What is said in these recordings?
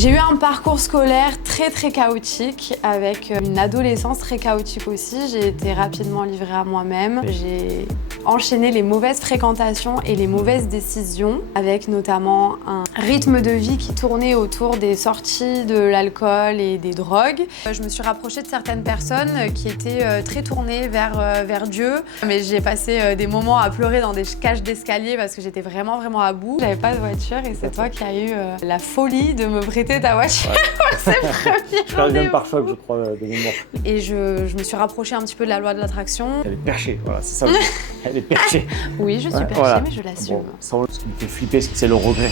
J'ai eu un parcours scolaire très chaotique, avec une adolescence très chaotique aussi. J'ai été rapidement livrée à moi-même. J'ai enchaîné les mauvaises fréquentations et les mauvaises décisions, avec notamment un rythme de vie qui tournait autour des sorties, de l'alcool et des drogues. Je me suis rapprochée de certaines personnes qui étaient très tournées vers Dieu, mais j'ai passé des moments à pleurer dans des cages d'escalier parce que j'étais vraiment à bout. J'avais pas de voiture et c'est toi qui as eu la folie de me prêter ta voiture pour ces premiers Je fais un pare-choc, je crois, de mémoire. Et je me suis rapprochée un petit peu de la loi de l'attraction. Elle est perchée, voilà, c'est ça. Elle est perchée. Oui, je suis perchée, voilà. mais je l'assume. Bon, ce qui me fait flipper, c'est le regret.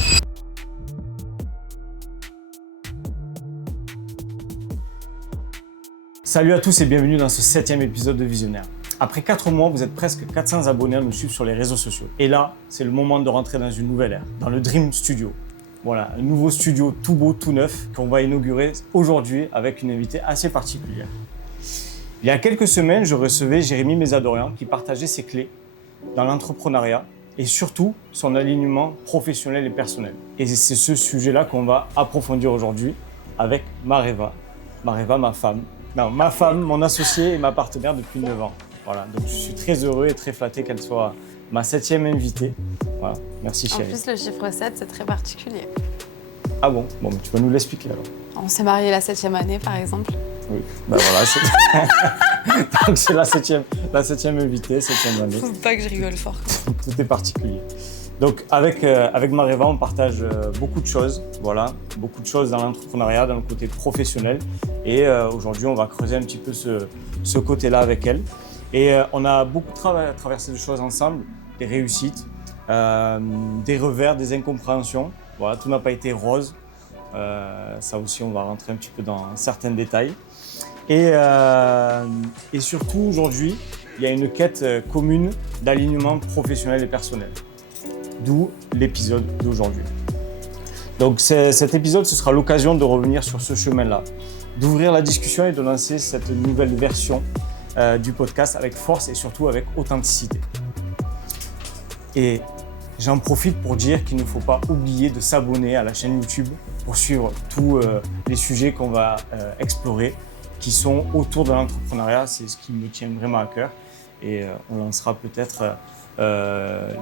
Salut à tous et bienvenue dans ce 7e épisode de Visionnaire. Après 4 mois, vous êtes presque 400 abonnés à nous suivre sur les réseaux sociaux. Et là, c'est le moment de rentrer dans une nouvelle ère, dans le Dream Studio. Voilà, un nouveau studio tout beau, tout neuf, qu'on va inaugurer aujourd'hui avec une invitée assez particulière. Il y a quelques semaines, je recevais Jérémy Mésadorian qui partageait ses clés dans l'entrepreneuriat et surtout son alignement professionnel et personnel. Et c'est ce sujet-là qu'on va approfondir aujourd'hui avec Mareva. Mareva, ma femme. Non, ma femme, mon associée et ma partenaire depuis 9 ans. Voilà, donc je suis très heureux et très flatté qu'elle soit ma 7e invitée. Voilà, merci chérie. En plus, le chiffre 7, c'est très particulier. Ah bon? Bon, mais tu vas nous l'expliquer alors. On s'est mariés la 7e année, par exemple. Oui, ben voilà, c'est donc c'est la 7e invitée, 7e année. Faut pas que je rigole fort. Tout est particulier. Donc avec Mareva, on partage beaucoup de choses, voilà, beaucoup de choses dans l'entrepreneuriat, dans le côté professionnel. Et aujourd'hui, on va creuser un petit peu ce côté-là avec elle. Et on a beaucoup traversé de choses ensemble, des réussites, des revers, des incompréhensions. Voilà, tout n'a pas été rose. Ça aussi, on va rentrer un petit peu dans certains détails. Et surtout, aujourd'hui, il y a une quête commune d'alignement professionnel et personnel. D'où l'épisode d'aujourd'hui. Donc cet épisode, ce sera l'occasion de revenir sur ce chemin-là, d'ouvrir la discussion et de lancer cette nouvelle version du podcast avec force et surtout avec authenticité. Et j'en profite pour dire qu'il ne faut pas oublier de s'abonner à la chaîne YouTube pour suivre tous les sujets qu'on va explorer, qui sont autour de l'entrepreneuriat. C'est ce qui me tient vraiment à cœur. Et on lancera peut-être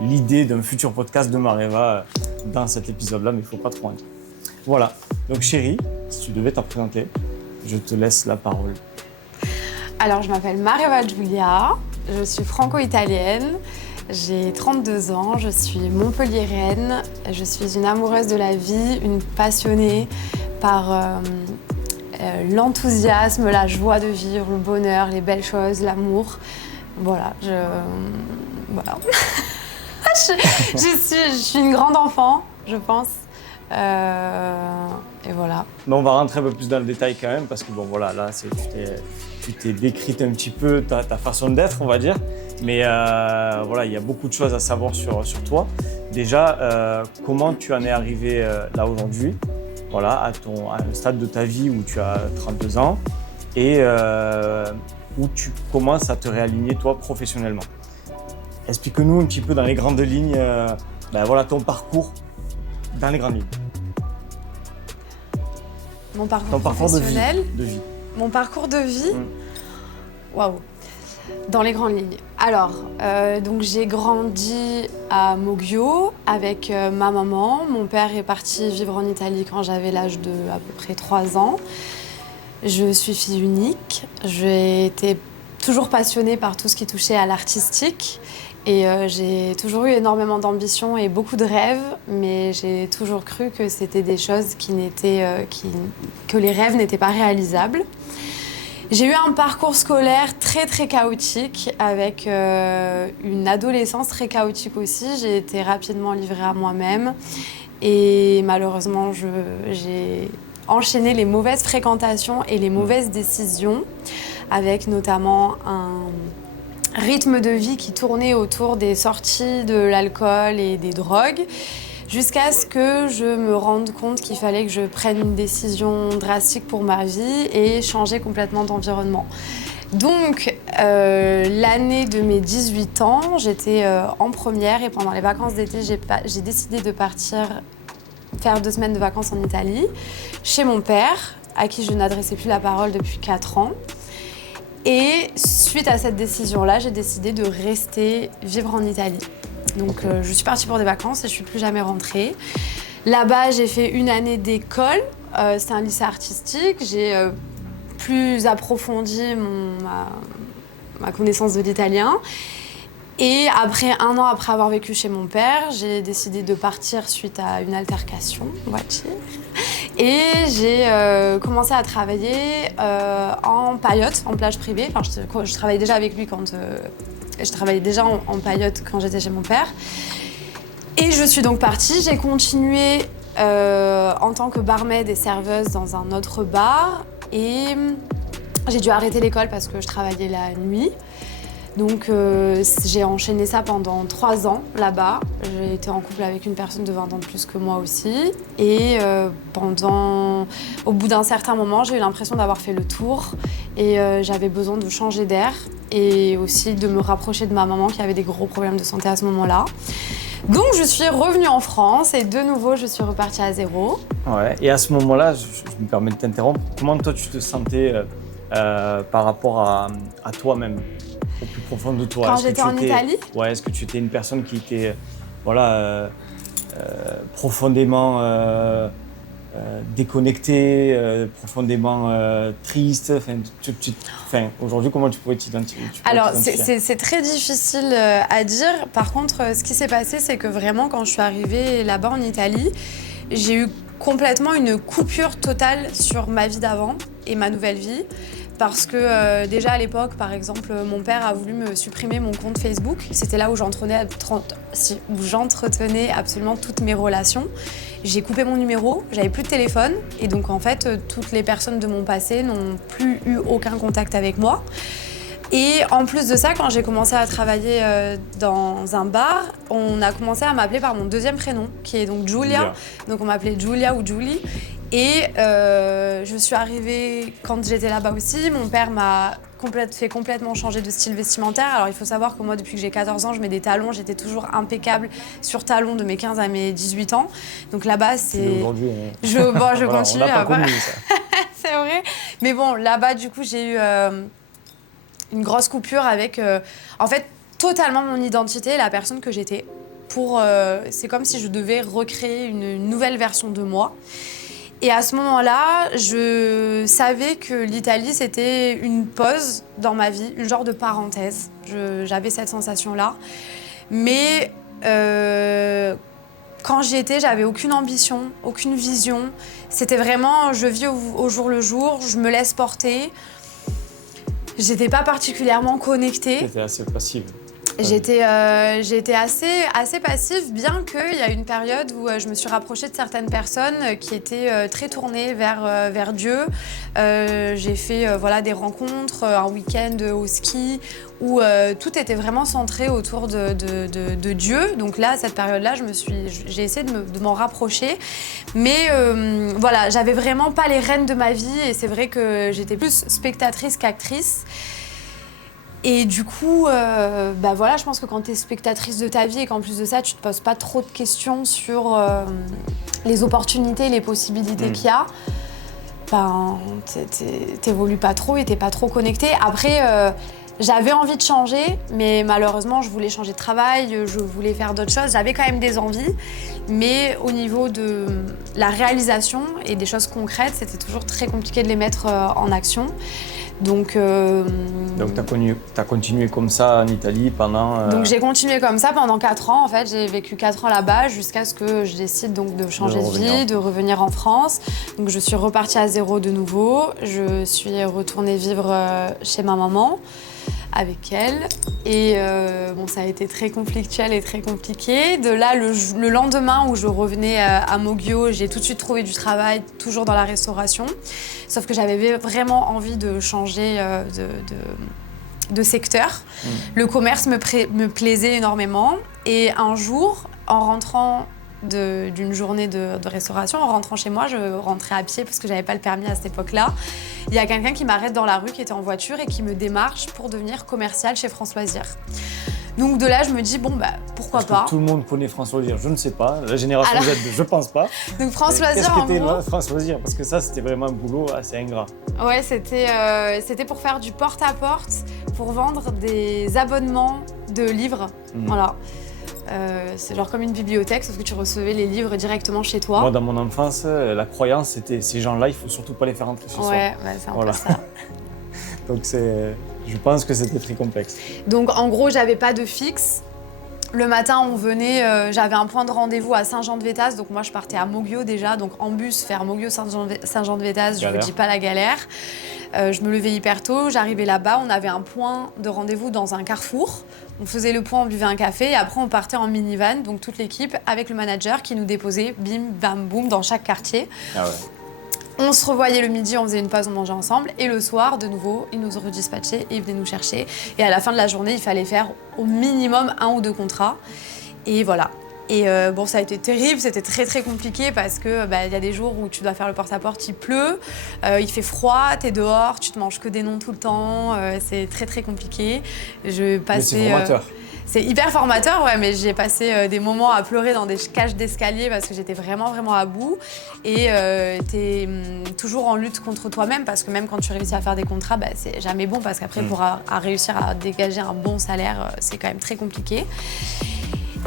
l'idée d'un futur podcast de Mareva dans cet épisode-là, mais il ne faut pas trop en dire. Voilà. Donc chérie, si tu devais t'en présenter, je te laisse la parole. Alors, je m'appelle Mareva Giulia, je suis franco-italienne, j'ai 32 ans, je suis montpelliéraine, je suis une amoureuse de la vie, une passionnée par l'enthousiasme, la joie de vivre, le bonheur, les belles choses, l'amour. Voilà, voilà. je suis une grande enfant, je pense. Et voilà. Mais on va rentrer un peu plus dans le détail quand même, parce que bon voilà, là tu t'es décrite un petit peu ta façon d'être, on va dire. Mais voilà, il y a beaucoup de choses à savoir sur toi. Déjà, comment tu en es arrivé là aujourd'hui, voilà, à un stade de ta vie où tu as 32 ans et où tu commences à te réaligner toi professionnellement. Explique-nous un petit peu dans les grandes lignes, voilà, ton parcours dans les grandes lignes. Mon parcours ton parcours professionnel, de vie. Mon parcours de vie. Waouh. Dans les grandes lignes. Alors, donc j'ai grandi à Moggio avec ma maman. Mon père est parti vivre en Italie quand j'avais l'âge de à peu près 3 ans. Je suis fille unique. J'ai été toujours passionnée par tout ce qui touchait à l'artistique. Et j'ai toujours eu énormément d'ambition et beaucoup de rêves, mais j'ai toujours cru que c'était des choses que les rêves n'étaient pas réalisables. J'ai eu un parcours scolaire très chaotique, avec une adolescence très chaotique aussi. J'ai été rapidement livrée à moi-même et malheureusement, j'ai enchaîné les mauvaises fréquentations et les mauvaises décisions, avec notamment un rythme de vie qui tournait autour des sorties, de l'alcool et des drogues, jusqu'à ce que je me rende compte qu'il fallait que je prenne une décision drastique pour ma vie et changer complètement d'environnement. Donc, l'année de mes 18 ans, j'étais en première et pendant les vacances d'été, j'ai décidé de partir faire 2 semaines de vacances en Italie, chez mon père, à qui je n'adressais plus la parole depuis 4 ans. Et suite à cette décision-là, j'ai décidé de rester vivre en Italie. Donc je suis partie pour des vacances et je suis plus jamais rentrée. Là-bas, j'ai fait 1 année d'école. C'était un lycée artistique. J'ai plus approfondi ma connaissance de l'italien. Et après 1 an après avoir vécu chez mon père, j'ai décidé de partir suite à une altercation, on va dire. Et j'ai commencé à travailler en paillote, en plage privée. Enfin, je travaillais déjà avec lui quand... je travaillais déjà en paillote quand j'étais chez mon père. Et je suis donc partie. J'ai continué en tant que barmaid et serveuse dans un autre bar. Et j'ai dû arrêter l'école parce que je travaillais la nuit. Donc j'ai enchaîné ça pendant 3 ans là-bas. J'ai été en couple avec une personne de 20 ans de plus que moi aussi. Et au bout d'un certain moment, j'ai eu l'impression d'avoir fait le tour. Et j'avais besoin de changer d'air et aussi de me rapprocher de ma maman qui avait des gros problèmes de santé à ce moment-là. Donc je suis revenue en France et de nouveau je suis repartie à zéro. Ouais. Et à ce moment-là, je me permets de t'interrompre, comment toi tu te sentais par rapport à toi-même, au plus profond de toi? Quand j'étais en Italie? Ouais, est-ce que tu étais une personne qui était profondément déconnectée, profondément triste? Aujourd'hui, comment tu pourrais t'identifier? Alors, c'est très difficile à dire. Par contre, ce qui s'est passé, c'est que vraiment, quand je suis arrivée là-bas en Italie, j'ai eu complètement une coupure totale sur ma vie d'avant et ma nouvelle vie. Parce que déjà à l'époque, par exemple, mon père a voulu me supprimer mon compte Facebook. C'était là où j'entretenais absolument toutes mes relations. J'ai coupé mon numéro, j'avais plus de téléphone. Et donc en fait, toutes les personnes de mon passé n'ont plus eu aucun contact avec moi. Et en plus de ça, quand j'ai commencé à travailler dans un bar, on a commencé à m'appeler par mon 2e prénom, qui est donc Giulia. Donc on m'appelait Giulia ou Julie. Et je suis arrivée quand j'étais là-bas aussi. Mon père m'a fait complètement changer de style vestimentaire. Alors il faut savoir que moi, depuis que j'ai 14 ans, je mets des talons. J'étais toujours impeccable sur talons de mes 15 à mes 18 ans. Donc là-bas, c'est... Aujourd'hui, je voilà, continue on n'a pas à... connu ça. C'est vrai. Mais bon, là-bas, du coup, j'ai eu une grosse coupure avec, en fait, totalement mon identité, la personne que j'étais. C'est comme si je devais recréer une nouvelle version de moi. Et à ce moment-là, je savais que l'Italie, c'était une pause dans ma vie, une genre de parenthèse. J'avais cette sensation-là. Mais quand j'y étais, j'avais aucune ambition, aucune vision. C'était vraiment, je vis au jour le jour, je me laisse porter. J'étais pas particulièrement connectée. J'étais assez passive. J'étais assez passive, bien qu'il y a une période où je me suis rapprochée de certaines personnes qui étaient très tournées vers Dieu. J'ai fait des rencontres, un week-end au ski, où tout était vraiment centré autour de Dieu. Donc là, à cette période-là, j'ai essayé de m'en rapprocher. Mais j'avais vraiment pas les rênes de ma vie et c'est vrai que j'étais plus spectatrice qu'actrice. Et du coup, je pense que quand tu es spectatrice de ta vie et qu'en plus de ça, tu te poses pas trop de questions sur les opportunités, les possibilités qu'il y a, t'évolues pas trop et t'es pas trop connectée. Après, j'avais envie de changer, mais malheureusement, je voulais changer de travail, je voulais faire d'autres choses. J'avais quand même des envies, mais au niveau de la réalisation et des choses concrètes, c'était toujours très compliqué de les mettre en action. Donc t'as continué comme ça en Italie pendant... Donc j'ai continué comme ça pendant 4 ans. En fait, j'ai vécu 4 ans là-bas jusqu'à ce que je décide donc de changer de vie, de revenir en France. Donc je suis repartie à zéro de nouveau. Je suis retournée vivre chez ma maman avec elle. Et ça a été très conflictuel et très compliqué. De là, le lendemain où je revenais à Moggio, j'ai tout de suite trouvé du travail, toujours dans la restauration. Sauf que j'avais vraiment envie de changer de secteur. Le commerce me plaisait énormément. Et un jour, en rentrant d'une journée de restauration, en rentrant chez moi, je rentrais à pied parce que j'avais pas le permis à cette époque-là. Il y a quelqu'un qui m'arrête dans la rue, qui était en voiture et qui me démarche pour devenir commerciale chez France Loisirs. Donc de là, je me dis, bon, bah, pourquoi pas. Tout le monde connaît France Loisirs, je ne sais pas. La génération Alors... Z, je pense pas. Donc France Loisirs, en gros... Qu'est-ce qu'était France Loisirs? Parce que ça, c'était vraiment un boulot assez ingrat. Ouais, c'était pour faire du porte-à-porte, pour vendre des abonnements de livres. Voilà. C'est genre comme une bibliothèque, sauf que tu recevais les livres directement chez toi. Moi, dans mon enfance, la croyance, c'était ces gens-là, il faut surtout pas les faire rentrer chez soi. Ouais, c'est un peu ça. Donc je pense que c'était très complexe. Donc en gros, j'avais pas de fixe. Le matin, on venait, j'avais un point de rendez-vous à Saint-Jean-de-Vétas, donc moi je partais à Moguio déjà, donc en bus faire Moguio-Saint-Jean-de-Vétas, je vous dis pas la galère. Je me levais hyper tôt, j'arrivais là-bas, on avait un point de rendez-vous dans un carrefour. On faisait le point, on buvait un café et après on partait en minivan, donc toute l'équipe avec le manager qui nous déposait bim, bam, boum dans chaque quartier. Ah ouais. On se revoyait le midi, on faisait une pause, on mangeait ensemble. Et le soir, de nouveau, ils nous redispatchaient et ils venaient nous chercher. Et à la fin de la journée, il fallait faire au minimum 1 ou 2 contrats. Et voilà. Et bon, ça a été terrible, c'était très très compliqué parce que y a des jours où tu dois faire le porte-à-porte, il pleut, il fait froid, t'es dehors, tu te manges que des noms tout le temps, c'est très très compliqué. Mais c'est formateur. C'est hyper formateur, ouais, mais j'ai passé des moments à pleurer dans des cages d'escalier parce que j'étais vraiment à bout. Et t'es toujours en lutte contre toi-même parce que même quand tu réussis à faire des contrats, c'est jamais bon parce qu'après, pour réussir à dégager un bon salaire, c'est quand même très compliqué.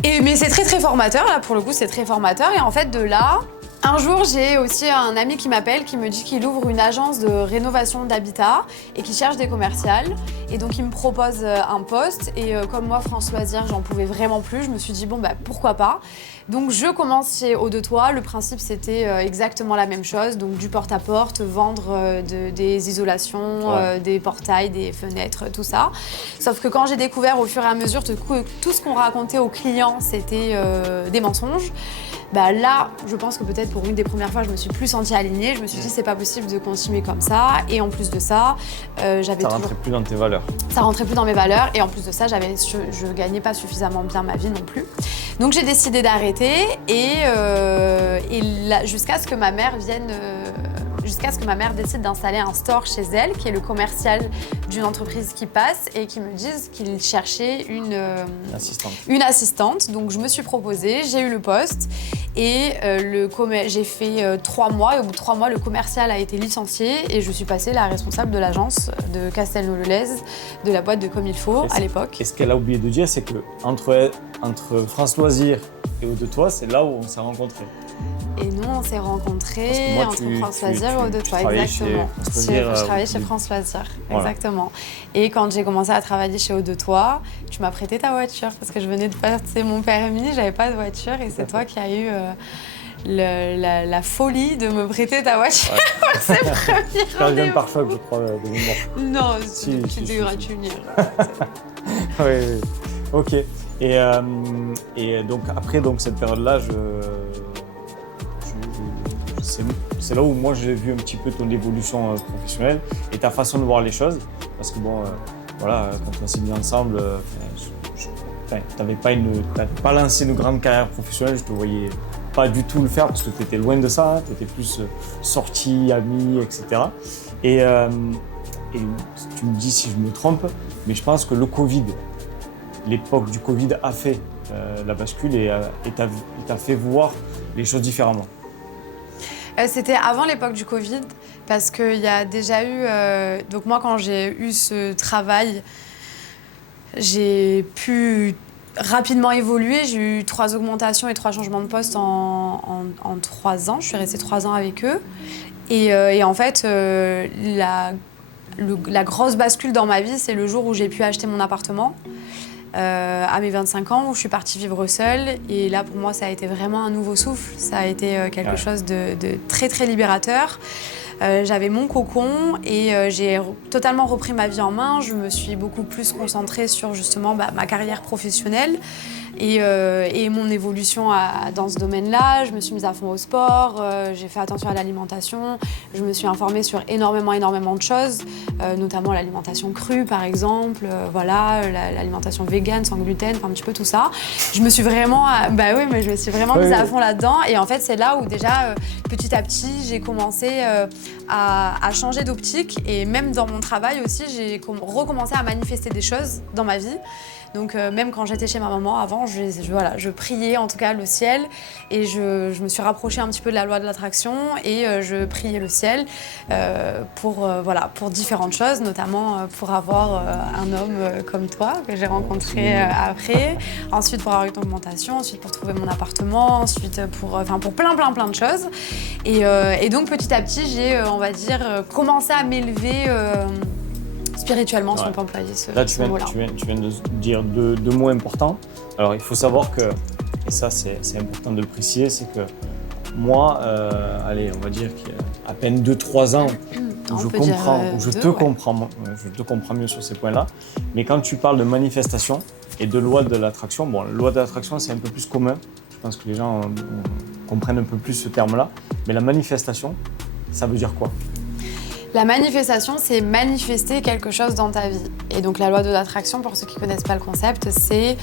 Mais c'est très très formateur, là pour le coup c'est très formateur et en fait de là, un jour j'ai aussi un ami qui m'appelle qui me dit qu'il ouvre une agence de rénovation d'habitat et qu'il cherche des commerciales et donc il me propose un poste et comme moi France Loisirs j'en pouvais vraiment plus, je me suis dit bon pourquoi pas. Donc je commence chez Eau de Toit, le principe c'était exactement la même chose, donc du porte-à-porte, vendre des isolations, des portails, des fenêtres, tout ça. Sauf que quand j'ai découvert au fur et à mesure que tout ce qu'on racontait aux clients c'était des mensonges, là je pense que peut-être pour une des premières fois je me suis plus sentie alignée, je me suis dit c'est pas possible de continuer comme ça et en plus de ça j'avais ça rentrait plus dans tes valeurs. Ça rentrait plus dans mes valeurs et en plus de ça je gagnais pas suffisamment bien ma vie non plus. Donc j'ai décidé d'arrêter et là, jusqu'à ce que ma mère décide d'installer un store chez elle, qui est le commercial d'une entreprise qui passe et qui me disent qu'il cherchait une assistante. Donc je me suis proposée, j'ai eu le poste et j'ai fait 3 mois et au bout de 3 mois, le commercial a été licencié et je suis passée la responsable de l'agence de Castelnau-le-Lez, de la boîte de Comme il faut à l'époque. Et ce qu'elle a oublié de dire, c'est que entre France Loisirs et Eau de Toit, c'est là où on s'est rencontrés. Et nous, on s'est rencontrés entre France Loisirs et Eau de Toit, exactement. Je travaillais chez France Loisirs, voilà. Exactement. Et quand j'ai commencé à travailler chez Eau de Toit, tu m'as prêté ta voiture parce que je venais de passer mon permis, j'avais pas de voiture et c'est toi qui as eu la folie de me prêter ta voiture pour ces premiers rendez-vous. Je par choc, je crois, de mémoire. Non, tu dégratunes. Oui, ok. Et donc après cette période-là, c'est là où moi j'ai vu un petit peu ton évolution professionnelle et ta façon de voir les choses. Parce que quand on s'est mis ensemble, tu n'avais pas lancé une grande carrière professionnelle, je te voyais pas du tout le faire parce que tu étais loin de ça, tu étais plus sorti, ami, etc. Et tu me dis si je me trompe, mais je pense que l'époque du Covid a fait la bascule et t'a fait voir les choses différemment. C'était avant l'époque du Covid, parce qu'il y a déjà eu... donc moi, quand j'ai eu ce travail, j'ai pu rapidement évoluer. J'ai eu 3 augmentations et 3 changements de poste en 3 ans. Je suis restée 3 ans avec eux. Et en fait, la grosse bascule dans ma vie, c'est le jour où j'ai pu acheter mon appartement. À mes 25 ans, où je suis partie vivre seule. Et là, pour moi, ça a été vraiment un nouveau souffle. Ça a été quelque chose de très, très libérateur. J'avais mon cocon et j'ai totalement repris ma vie en main. Je me suis beaucoup plus concentrée sur justement ma carrière professionnelle. Et mon évolution dans ce domaine-là, je me suis mise à fond au sport, j'ai fait attention à l'alimentation, je me suis informée sur énormément de choses, notamment l'alimentation crue par exemple, l'alimentation végane, sans gluten, enfin un petit peu tout ça. Je me suis vraiment, mise à fond là-dedans et en fait c'est là où déjà petit à petit j'ai commencé à changer d'optique et même dans mon travail aussi j'ai recommencé à manifester des choses dans ma vie. Donc même quand j'étais chez ma maman avant, je priais en tout cas le ciel et je me suis rapprochée un petit peu de la loi de l'attraction et je priais le ciel pour différentes choses, notamment pour avoir un homme comme toi que j'ai rencontré après, ensuite pour avoir une augmentation, ensuite pour trouver mon appartement, ensuite pour plein de choses. Et donc petit à petit, j'ai, on va dire, commencé à m'élever spirituellement, si on peut employer ce mot-là. Tu viens de dire deux mots importants. Alors, il faut savoir que, et ça c'est important de le préciser, c'est que moi, on va dire qu'il y a à peine 2-3 ans où je te comprends mieux sur ces points-là. Mais quand tu parles de manifestation et de loi de l'attraction, la loi de l'attraction c'est un peu plus commun. Je pense que les gens comprennent un peu plus ce terme-là. Mais la manifestation, ça veut dire quoi ? La manifestation, c'est manifester quelque chose dans ta vie. Et donc la loi de l'attraction, pour ceux qui ne connaissent pas le concept, c'est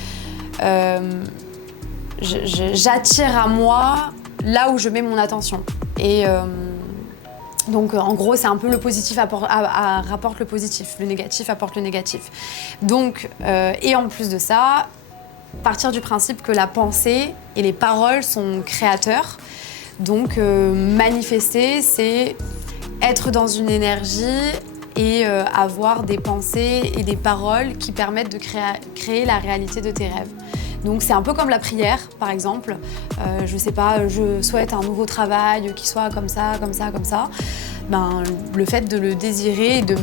j'attire à moi là où je mets mon attention. Et donc en gros, c'est un peu le positif rapporte le positif, le négatif apporte le négatif. Donc, et en plus de ça, partir du principe que la pensée et les paroles sont créateurs. Donc manifester, c'est être dans une énergie et avoir des pensées et des paroles qui permettent de créer la réalité de tes rêves. Donc c'est un peu comme la prière, par exemple. Je sais pas, je souhaite un nouveau travail qui soit comme ça. Le fait de le désirer et de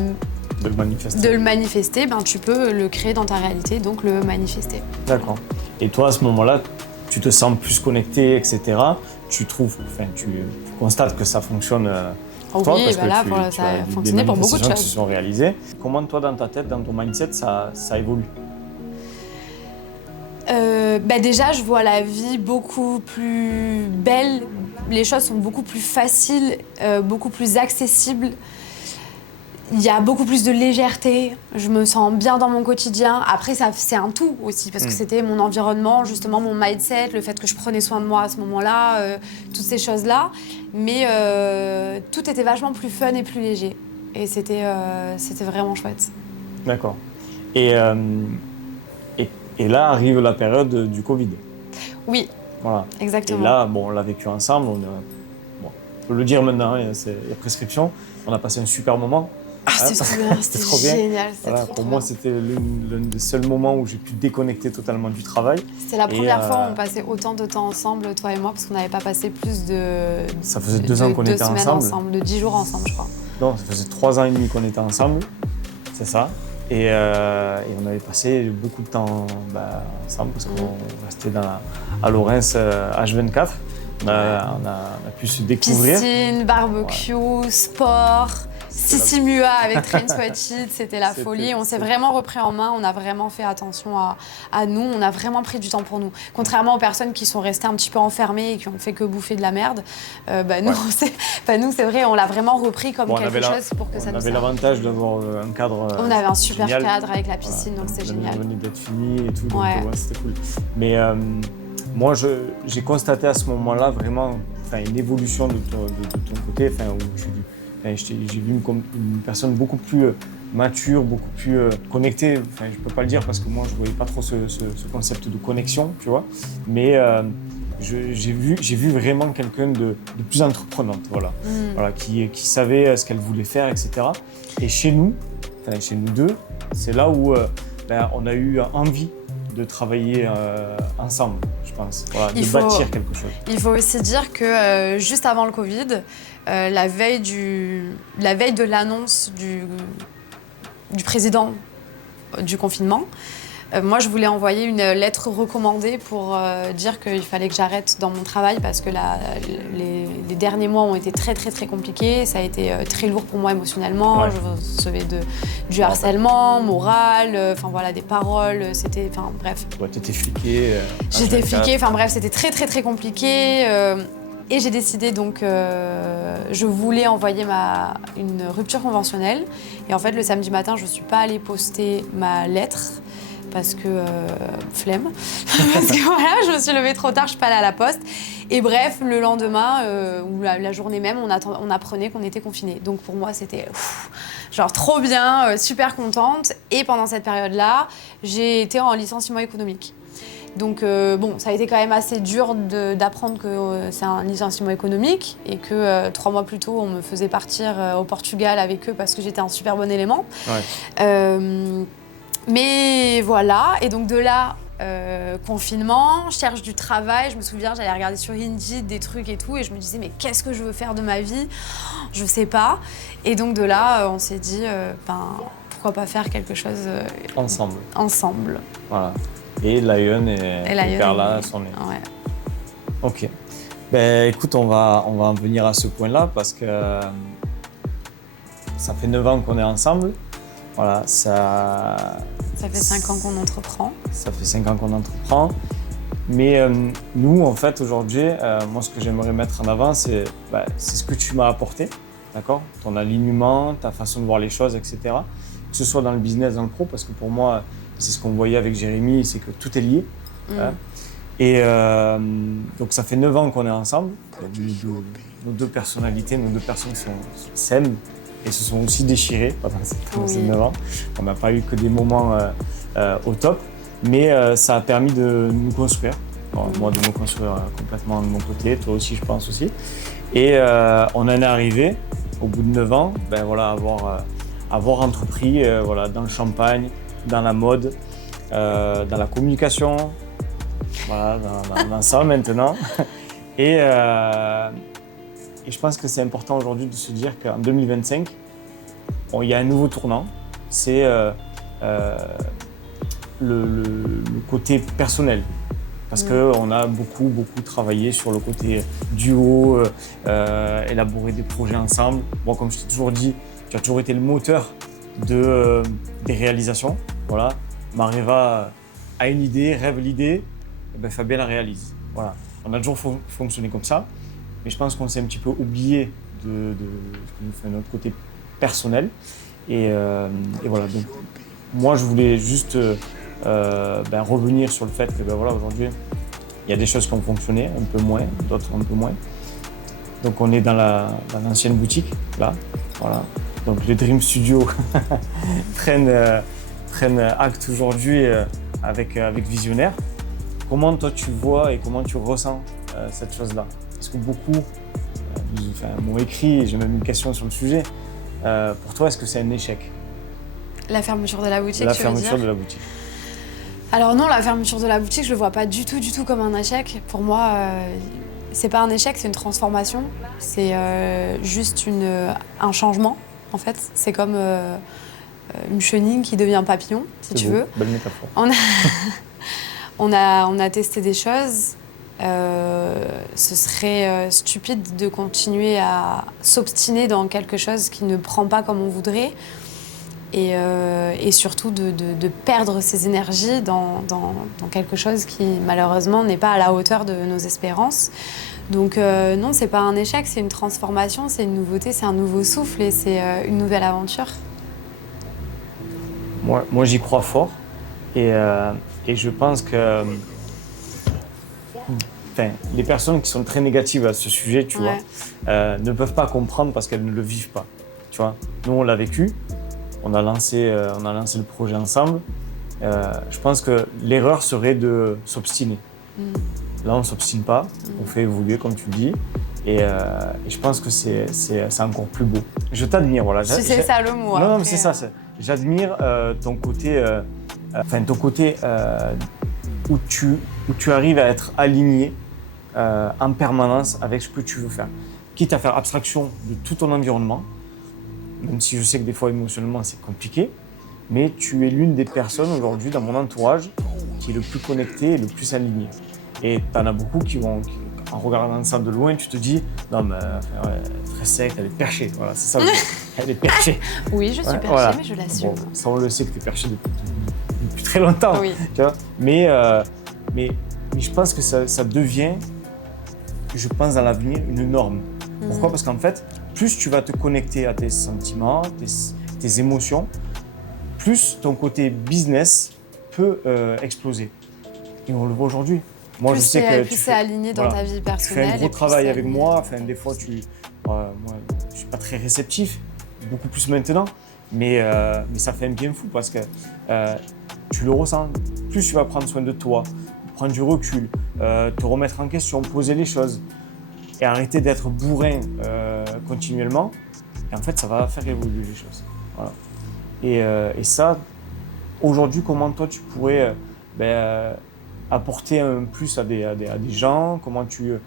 le manifester, tu peux le créer dans ta réalité, donc le manifester. D'accord. Et toi, à ce moment-là, tu te sens plus connecté, etc. Tu constates que ça fonctionne oui, toi, parce que ça a fonctionné pour beaucoup de choses qui se sont réalisées. Comment toi, dans ta tête, dans ton mindset, ça évolue ? Déjà, je vois la vie beaucoup plus belle. Les choses sont beaucoup plus faciles, beaucoup plus accessibles. Il y a beaucoup plus de légèreté. Je me sens bien dans mon quotidien. Après, c'est un tout aussi, parce que c'était mon environnement, justement, mon mindset, le fait que je prenais soin de moi à ce moment-là, toutes ces choses-là. Mais tout était vachement plus fun et plus léger. Et c'était vraiment chouette. D'accord. Et là arrive la période du Covid. Oui, voilà. Exactement. Et là, on l'a vécu ensemble. On peut le dire maintenant, il y a prescription. On a passé un super moment. C'était trop bien, c'était génial. Pour moi, c'était l'un des seuls moments où j'ai pu déconnecter totalement du travail. C'était la première fois où on passait autant de temps ensemble, toi et moi, parce qu'on n'avait pas passé plus de... Ça faisait 2 ans qu'on était ensemble. De 10 jours ensemble, je crois. Non, ça faisait 3 ans et demi qu'on était ensemble, c'est ça. Et on avait passé beaucoup de temps ensemble, parce qu'on restait à Lorens H24. On a pu se découvrir. Piscine, barbecue, sport... Sissi Mua avec Train Sweaty, c'était la folie. On s'est vraiment repris en main, on a vraiment fait attention à nous, on a vraiment pris du temps pour nous. Contrairement aux personnes qui sont restées un petit peu enfermées et qui ont fait que bouffer de la merde, nous, c'est vrai, on l'a vraiment repris comme quelque chose pour que ça nous serve. On avait l'avantage d'avoir un cadre On avait un super cadre avec la piscine, donc c'était génial. On venait d'être fini et tout, donc c'était cool. Mais moi, j'ai constaté à ce moment-là vraiment une évolution de ton côté, où j'ai vu une personne beaucoup plus mature, beaucoup plus connectée. Je peux pas le dire parce que moi je voyais pas trop ce concept de connexion, tu vois. Mais j'ai vu vraiment quelqu'un de plus entreprenante, qui savait ce qu'elle voulait faire, etc. Et chez nous deux, c'est là où on a eu envie de travailler ensemble, je pense, bâtir quelque chose. Il faut aussi dire que juste avant le Covid, la veille de l'annonce du président du confinement, Moi, je voulais envoyer une lettre recommandée pour dire qu'il fallait que j'arrête dans mon travail parce que les derniers mois ont été très, très, très compliqués. Ça a été très lourd pour moi émotionnellement. Ouais. Je recevais du harcèlement moral, des paroles. C'était, bref. Ouais, t'étais fliquée. J'étais fliquée. Bref, c'était très, très, très compliqué. Et j'ai décidé donc, je voulais envoyer une rupture conventionnelle. Et en fait, le samedi matin, je ne suis pas allée poster ma lettre parce que flemme. Parce que voilà, je me suis levée trop tard, je suis pas allée à la poste. Et bref, le lendemain, ou la journée même, on apprenait qu'on était confinés. Donc pour moi, c'était genre trop bien, super contente. Et pendant cette période-là, j'ai été en licenciement économique. Donc ça a été quand même assez dur d'apprendre que c'est un licenciement économique et que 3 mois plus tôt, on me faisait partir au Portugal avec eux parce que j'étais un super bon élément. Ouais. Mais voilà, et donc de là, confinement, je cherche du travail. Je me souviens, j'allais regarder sur Indeed des trucs et tout, et je me disais, mais qu'est-ce que je veux faire de ma vie? Je sais pas. Et donc de là, on s'est dit, pourquoi pas faire quelque chose ensemble. Voilà. Et Lion et Perla sont nés. Ouais. Ok. Ben écoute, on va en venir à ce point-là parce que ça fait 9 ans qu'on est ensemble. Voilà, ça fait 5 ans qu'on entreprend. Ça fait 5 ans qu'on entreprend. Mais nous, en fait, aujourd'hui, moi, ce que j'aimerais mettre en avant, c'est ce que tu m'as apporté, d'accord? Ton alignement, ta façon de voir les choses, etc. Que ce soit dans le business, dans le pro, parce que pour moi, c'est ce qu'on voyait avec Jérémy, c'est que tout est lié. Hein. Et donc, ça fait 9 ans qu'on est ensemble. Nos deux personnalités, nos deux personnes s'aiment et se sont aussi déchirées pendant ces 9 ans. On n'a pas eu que des moments au top, mais ça a permis de nous construire. Bon, moi, de me construire complètement de mon côté, toi aussi, je pense aussi. Et on en est arrivé, au bout de 9 ans, avoir entrepris dans le champagne, dans la mode, dans la communication, voilà, dans ça maintenant. Et je pense que c'est important aujourd'hui de se dire qu'en 2025, il y a un nouveau tournant. C'est le côté personnel. Parce qu'on a beaucoup travaillé sur le côté duo, élaborer des projets ensemble. Moi, comme je t'ai toujours dit, tu as toujours été le moteur des réalisations. Voilà. Mareva a une idée, rêve l'idée, et Fabien la réalise. Voilà. On a toujours fonctionné comme ça, mais je pense qu'on s'est un petit peu oublié de notre côté personnel. Et voilà. Donc, moi, je voulais juste revenir sur le fait que aujourd'hui, il y a des choses qui ont fonctionné, un peu moins, d'autres un peu moins. Donc, on est dans l'ancienne boutique, là. Voilà. Donc, le Dream Studio prennent acte aujourd'hui avec Visionnaire. Comment toi tu vois et comment tu ressens cette chose-là? Parce que beaucoup m'ont écrit, et j'ai même une question sur le sujet. Pour toi, est-ce que c'est un échec? La fermeture de la boutique, La fermeture de la boutique. Alors non, la fermeture de la boutique, je le vois pas du tout comme un échec. Pour moi, c'est pas un échec, c'est une transformation. C'est juste un changement, en fait. C'est comme une chenille qui devient papillon, si tu veux. Belle métaphore. On a testé des choses. Ce serait stupide de continuer à s'obstiner dans quelque chose qui ne prend pas comme on voudrait. Et surtout de perdre ses énergies dans quelque chose qui malheureusement n'est pas à la hauteur de nos espérances. Donc non, c'est pas un échec, c'est une transformation, c'est une nouveauté, c'est un nouveau souffle et c'est une nouvelle aventure. Moi j'y crois fort et je pense que les personnes qui sont très négatives à ce sujet, tu vois, ne peuvent pas comprendre parce qu'elles ne le vivent pas. Tu vois, nous on l'a vécu. On a lancé le projet ensemble. Je pense que l'erreur serait de s'obstiner. Là, on ne s'obstine pas, on fait évoluer, comme tu dis. Et je pense que c'est encore plus beau. Je t'admire, voilà. C'est ça le mot. Non, mais c'est ça. J'admire ton côté, où tu arrives à être aligné en permanence avec ce que tu veux faire. Quitte à faire abstraction de tout ton environnement, même si je sais que des fois émotionnellement c'est compliqué, mais tu es l'une des personnes aujourd'hui dans mon entourage qui est le plus connectée et le plus alignée. Et tu en as beaucoup qui vont, en regardant ça de loin, tu te dis « Non, mais très sec, elle est perchée. » Voilà, c'est ça, elle est perchée. Oui, je suis perchée, voilà. Mais je l'assume. Bon, ça, on le sait que tu es perchée depuis très longtemps. Oui. Tu vois, mais je pense que ça devient, je pense dans l'avenir, une norme. Pourquoi ? Parce qu'en fait, plus tu vas te connecter à tes sentiments, tes émotions, plus ton côté business peut exploser. Et on le voit aujourd'hui. Moi, plus je sais que plus c'est aligné dans ta vie personnelle. Tu fais un gros travail avec moi. Enfin, des fois, moi, je suis pas très réceptif, beaucoup plus maintenant. Mais ça fait un bien fou parce que tu le ressens. Plus tu vas prendre soin de toi, prendre du recul, te remettre en question, poser les choses et arrêter d'être bourrin continuellement. Et en fait, ça va faire évoluer les choses. Voilà. Et ça, aujourd'hui, comment toi tu pourrais apporter un plus à des gens, comment tu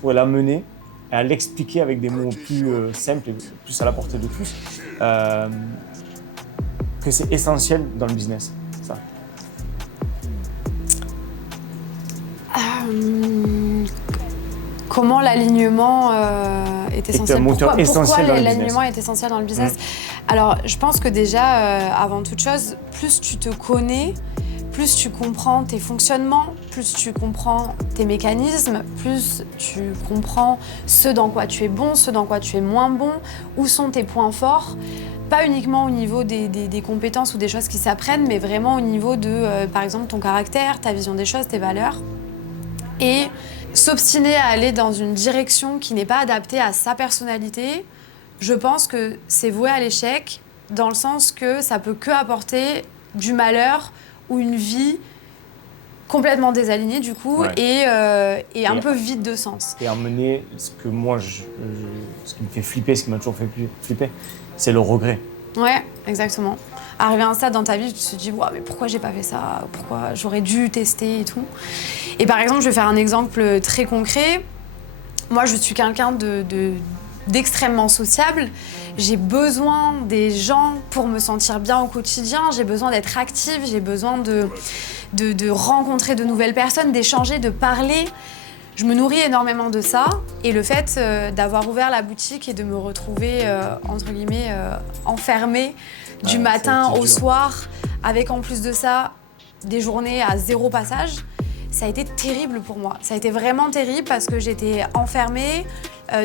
pourrais l'amener et à l'expliquer avec des mots plus simples et plus à la portée de tous, que c'est essentiel dans le business, ça. Comment l'alignement est essentiel. Pourquoi l'alignement est essentiel dans le business? Alors, je pense que déjà, avant toute chose, plus tu te connais, plus tu comprends tes fonctionnements, plus tu comprends tes mécanismes, plus tu comprends ce dans quoi tu es bon, ce dans quoi tu es moins bon, où sont tes points forts. Pas uniquement au niveau des compétences ou des choses qui s'apprennent, mais vraiment au niveau de, par exemple, ton caractère, ta vision des choses, tes valeurs. Et s'obstiner à aller dans une direction qui n'est pas adaptée à sa personnalité, je pense que c'est voué à l'échec, dans le sens que ça peut que apporter du malheur ou une vie complètement désalignée du coup, ouais. et un peu vide de sens. Et emmener ce que moi, ce qui me fait flipper, ce qui m'a toujours fait flipper, c'est le regret. Ouais, exactement. Arriver à un stade dans ta vie, tu te dis ouais, mais pourquoi j'ai pas fait ça? Pourquoi j'aurais dû tester et tout. Et par exemple, je vais faire un exemple très concret. Moi, je suis quelqu'un d'extrêmement sociable. J'ai besoin des gens pour me sentir bien au quotidien. J'ai besoin d'être active. J'ai besoin de rencontrer de nouvelles personnes, d'échanger, de parler. Je me nourris énormément de ça. Et le fait d'avoir ouvert la boutique et de me retrouver, entre guillemets, enfermée du matin au soir, avec en plus de ça des journées à 0 passage, ça a été terrible pour moi. Ça a été vraiment terrible parce que j'étais enfermée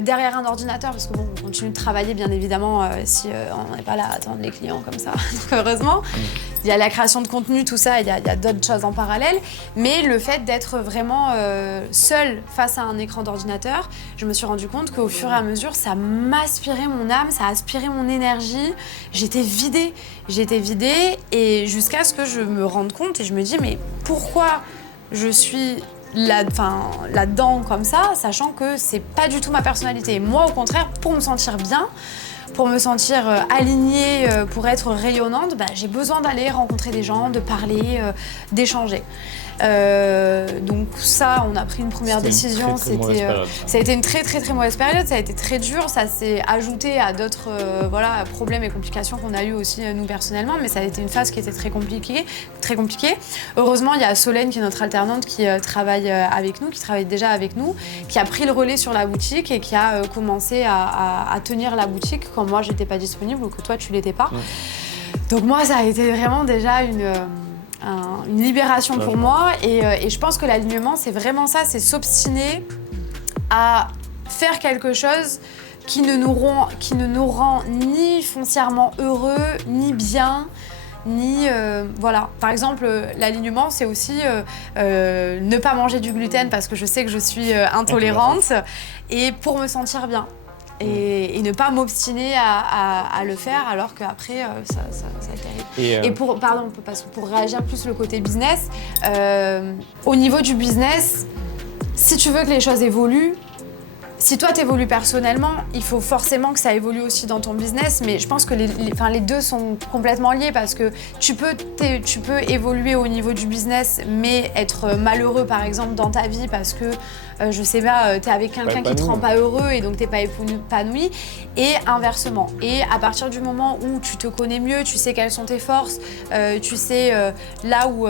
derrière un ordinateur, parce que bon, on continue de travailler bien évidemment si on n'est pas là à attendre les clients comme ça. Donc heureusement, il y a la création de contenu, tout ça, il y a d'autres choses en parallèle. Mais le fait d'être vraiment seule face à un écran d'ordinateur, je me suis rendu compte qu'au fur et à mesure, ça m'aspirait mon âme, ça aspirait mon énergie. J'étais vidée et jusqu'à ce que je me rende compte et je me dis mais pourquoi je suis là-dedans comme ça, sachant que c'est pas du tout ma personnalité. Moi, au contraire, pour me sentir bien, pour me sentir alignée, pour être rayonnante, j'ai besoin d'aller rencontrer des gens, de parler, d'échanger. Donc ça, on a pris une première décision. Ça a été une très mauvaise période, ça a été très dur, ça s'est ajouté à d'autres problèmes et complications qu'on a eu aussi nous personnellement, mais ça a été une phase qui était très compliquée. Heureusement, il y a Solène qui est notre alternante qui travaille avec nous, qui travaille déjà avec nous, qui a pris le relais sur la boutique et qui a commencé à tenir la boutique quand moi j'étais pas disponible ou que toi tu l'étais pas. Donc moi, ça a été vraiment déjà une libération pour moi et je pense que l'alignement c'est vraiment ça, c'est s'obstiner à faire quelque chose qui ne nous rend ni foncièrement heureux, ni bien, ni voilà. Par exemple, l'alignement c'est aussi ne pas manger du gluten parce que je sais que je suis intolérante et pour me sentir bien. Et ne pas m'obstiner à le faire alors qu'après ça est terrible. Et pour réagir plus le côté business, au niveau du business, si tu veux que les choses évoluent, si toi t'évolues personnellement, il faut forcément que ça évolue aussi dans ton business, mais je pense que les deux sont complètement liés parce que tu peux évoluer au niveau du business mais être malheureux par exemple dans ta vie parce que je sais pas, t'es avec quelqu'un qui te rend pas heureux et donc t'es pas épanoui, et inversement. Et à partir du moment où tu te connais mieux, tu sais quelles sont tes forces, tu sais là où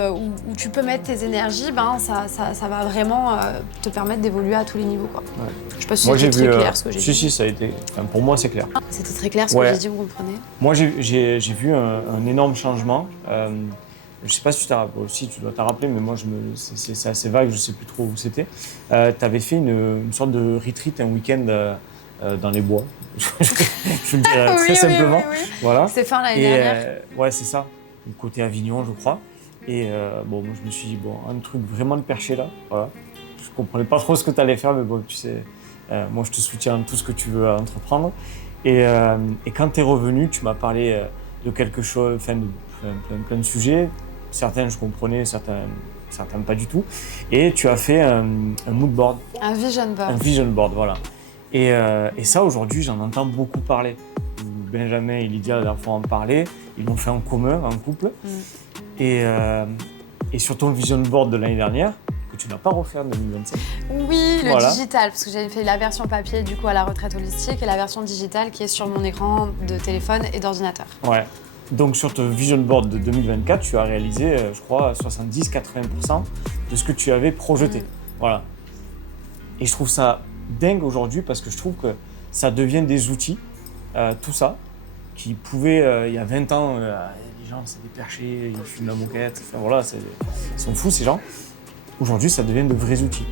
tu peux mettre tes énergies, ben ça va vraiment te permettre d'évoluer à tous les niveaux, quoi. Ouais. Je sais pas si c'était très clair ce que j'ai dit. Si, ça a été. Enfin, pour moi, c'est clair. C'était très clair ce que j'ai dit, vous comprenez? Moi, j'ai vu un énorme changement. Je sais pas si tu t'as rappelé, si tu dois t'en rappeler, mais moi, c'est assez vague, je sais plus trop où c'était. Tu avais fait une sorte de retreat, un week-end dans les bois. Je le dirais très simplement. Oui. Voilà. C'était fin l'année dernière. Ouais, c'est ça. Côté Avignon, je crois. Et bon, moi, je me suis dit, bon, un truc vraiment de perché là. Voilà. Je comprenais pas trop ce que tu allais faire, mais bon, tu sais, moi, je te soutiens dans tout ce que tu veux entreprendre. Et quand tu es revenu, tu m'as parlé de quelque chose, enfin, plein de sujets. Certains, je comprenais, certains pas du tout. Et tu as fait un mood board. Un vision board. Un vision board, voilà. Et ça, aujourd'hui, j'en entends beaucoup parler. Benjamin et Lydia, la dernière fois, en parlaient. Ils l'ont fait en commun, en couple. Et sur ton vision board de l'année dernière, que tu n'as pas refait en 2025. Oui, le digital, parce que j'avais fait la version papier du coup à la retraite holistique et la version digitale qui est sur mon écran de téléphone et d'ordinateur. Ouais. Donc sur ton vision board de 2024, tu as réalisé, je crois, 70-80% de ce que tu avais projeté. Voilà. Et je trouve ça dingue aujourd'hui parce que je trouve que ça devient des outils, tout ça, qui pouvaient, il y a 20 ans, les gens, c'est des perchés, ils fument la moquette, enfin voilà, ils sont fous ces gens. Aujourd'hui, ça devient de vrais outils.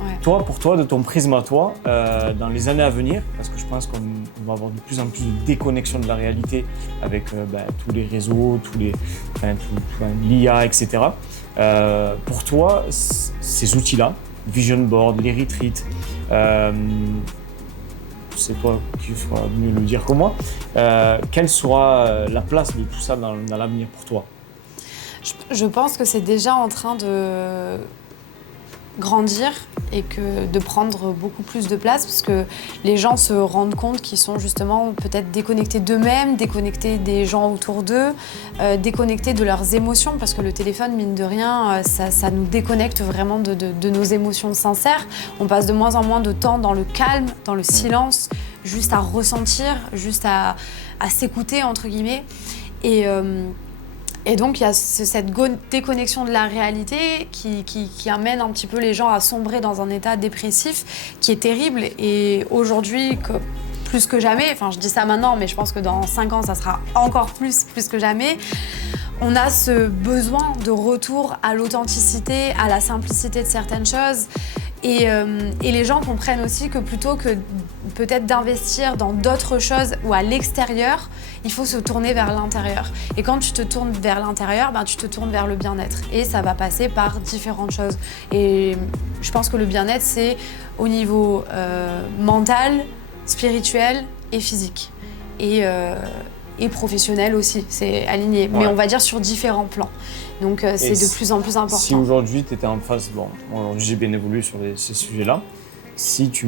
Ouais. Toi, pour toi, de ton prisme à toi, dans les années à venir, parce que je pense qu'on va avoir de plus en plus de déconnexion de la réalité avec tous les réseaux, l'IA, etc. Pour toi, ces outils-là, Vision Board, les retreats, c'est toi qui feras mieux le dire que moi, quelle sera la place de tout ça dans l'avenir pour toi? Je pense que c'est déjà en train de grandir et de prendre beaucoup plus de place parce que les gens se rendent compte qu'ils sont justement peut-être déconnectés d'eux-mêmes, déconnectés des gens autour d'eux, déconnectés de leurs émotions parce que le téléphone, mine de rien, ça nous déconnecte vraiment de nos émotions sincères. On passe de moins en moins de temps dans le calme, dans le silence, juste à ressentir, juste à s'écouter, entre guillemets. Et donc, il y a cette déconnexion de la réalité qui amène un petit peu les gens à sombrer dans un état dépressif qui est terrible. Et aujourd'hui, plus que jamais, enfin je dis ça maintenant, mais je pense que dans 5 ans, ça sera encore plus que jamais, on a ce besoin de retour à l'authenticité, à la simplicité de certaines choses. Et les gens comprennent aussi que plutôt que peut-être d'investir dans d'autres choses ou à l'extérieur, il faut se tourner vers l'intérieur. Et quand tu te tournes vers l'intérieur, tu te tournes vers le bien-être. Et ça va passer par différentes choses. Et je pense que le bien-être, c'est au niveau mental, spirituel et physique. Et professionnel aussi, c'est aligné. Ouais. Mais on va dire sur différents plans. Donc c'est de plus en plus important. Si aujourd'hui tu étais en face, aujourd'hui j'ai bien évolué sur ces sujets-là, si tu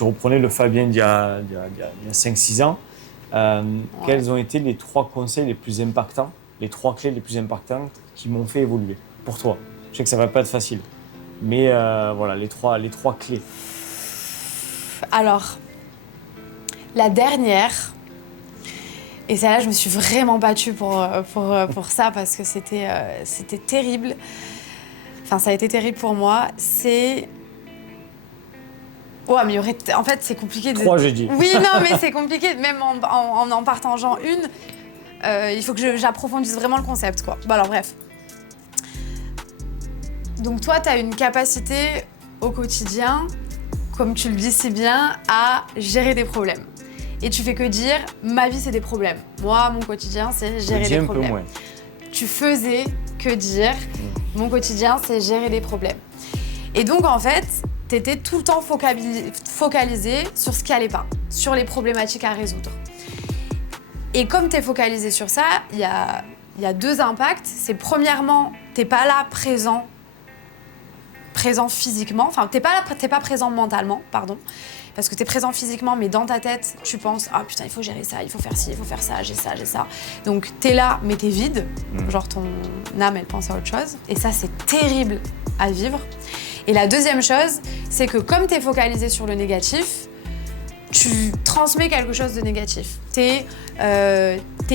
reprenais le Fabien d'il y a 5-6 ans, quels ont été les 3 conseils les plus impactants, les 3 clés les plus impactantes qui m'ont fait évoluer pour toi? Je sais que ça va pas être facile, mais voilà, les trois clés. Alors, la dernière, et celle-là, je me suis vraiment battue pour ça parce que c'était terrible. Enfin, ça a été terrible pour moi. C'est... Ouais, mais en fait, c'est compliqué de... 3, j'ai dit. Oui, non, mais c'est compliqué, même en partageant une. Il faut que j'approfondisse vraiment le concept, quoi. Bon, alors, bref. Donc, toi, tu as une capacité au quotidien, comme tu le dis si bien, à gérer des problèmes. Et tu fais que dire, ma vie, c'est des problèmes. Moi, mon quotidien, c'est gérer des problèmes. Un peu moins. Tu faisais que dire, mon quotidien, c'est gérer des problèmes. Et donc, en fait, t'étais tout le temps focalisé sur ce qui allait pas, sur les problématiques à résoudre. Et comme t'es focalisé sur ça, il y a 2 impacts. C'est premièrement, t'es pas là présent physiquement. Enfin, t'es pas présent mentalement, pardon. Parce que t'es présent physiquement, mais dans ta tête, tu penses « Ah putain, il faut gérer ça, il faut faire ci, il faut faire ça, j'ai ça, j'ai ça. » Donc t'es là, mais t'es vide. Genre ton âme, elle pense à autre chose. Et ça, c'est terrible à vivre. Et la deuxième chose, c'est que comme tu es focalisé sur le négatif, tu transmets quelque chose de négatif. T'es